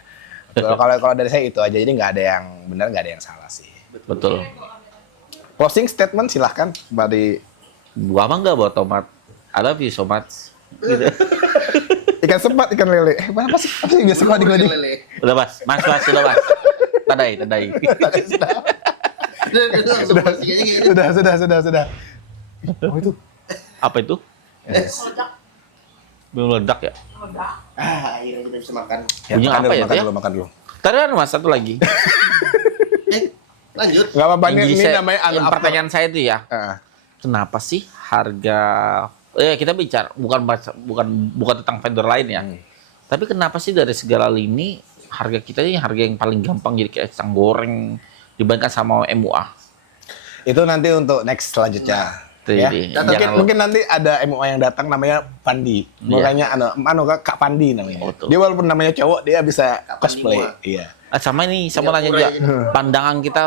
Kalau dari saya itu aja, jadi nggak ada yang benar, nggak ada yang salah sih. Betul. Closing statement silahkan, dari Gua mah nggak bawa tomat. I love you so much. Gitu. ikan sepat, ikan lele. Apa sih? Apa sih biasa kalau digleding? Lele. Udah Mas, sudah Mas. Tadai. Langsung posting aja gitu. Sudah. Oh itu. Apa itu? Belum meledak ya? Akhirnya kita bisa makan. Punya apa ya, Teh? Makan dulu. Tadi ada Mas satu lagi. Lanjut. Nggak apa-apa, Yang ini jadi namanya yang unafter. pertanyaan saya itu ya. Kenapa sih harga kita bicara bukan tentang vendor lain ya. Tapi kenapa sih dari segala lini harga kita ini harga yang paling gampang jadi kayak pisang goreng dibandingkan sama MUA? Itu nanti untuk next selanjutnya. Itu Ya. jadi, Mungkin nanti ada MUA yang datang namanya Pandi. Makanya Kak Pandi namanya. Betul. Dia walaupun namanya cowok, dia bisa Kak Pandi cosplay. mua. Iya. sama ini, saya mau nanya Singapura juga pandangan kita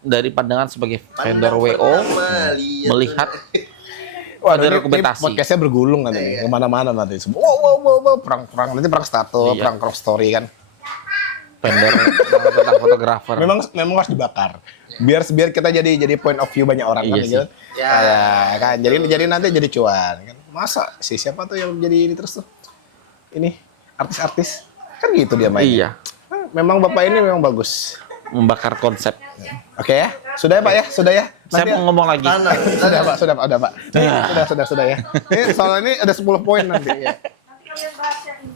dari pandangan sebagai vendor Pandang WO pertama, lihat melihat Wah, Ada ini dokumentasi. podcastnya bergulung nanti nih, kemana-mana nanti. Wow, perang nanti status, Iya. perang crop story kan. vendor tentang fotografer. Memang harus dibakar. Biar kita jadi point of view banyak orang Iya kan, sih. gitu. Ya. Kan. Jadi nanti jadi cuan kan. Masa sih siapa tuh yang jadi ini terus tuh? Ini artis-artis kan gitu dia mainnya. Iya, Memang Bapak ini memang bagus. membakar konsep. Oke ya? Sudah ya Pak ya? Sudah ya? Saya Nanti mau ngomong lagi. Tanah. Sudah Pak, udah Pak. Ini, sudah ya. Ini soal ini ada 10 poin nanti ya.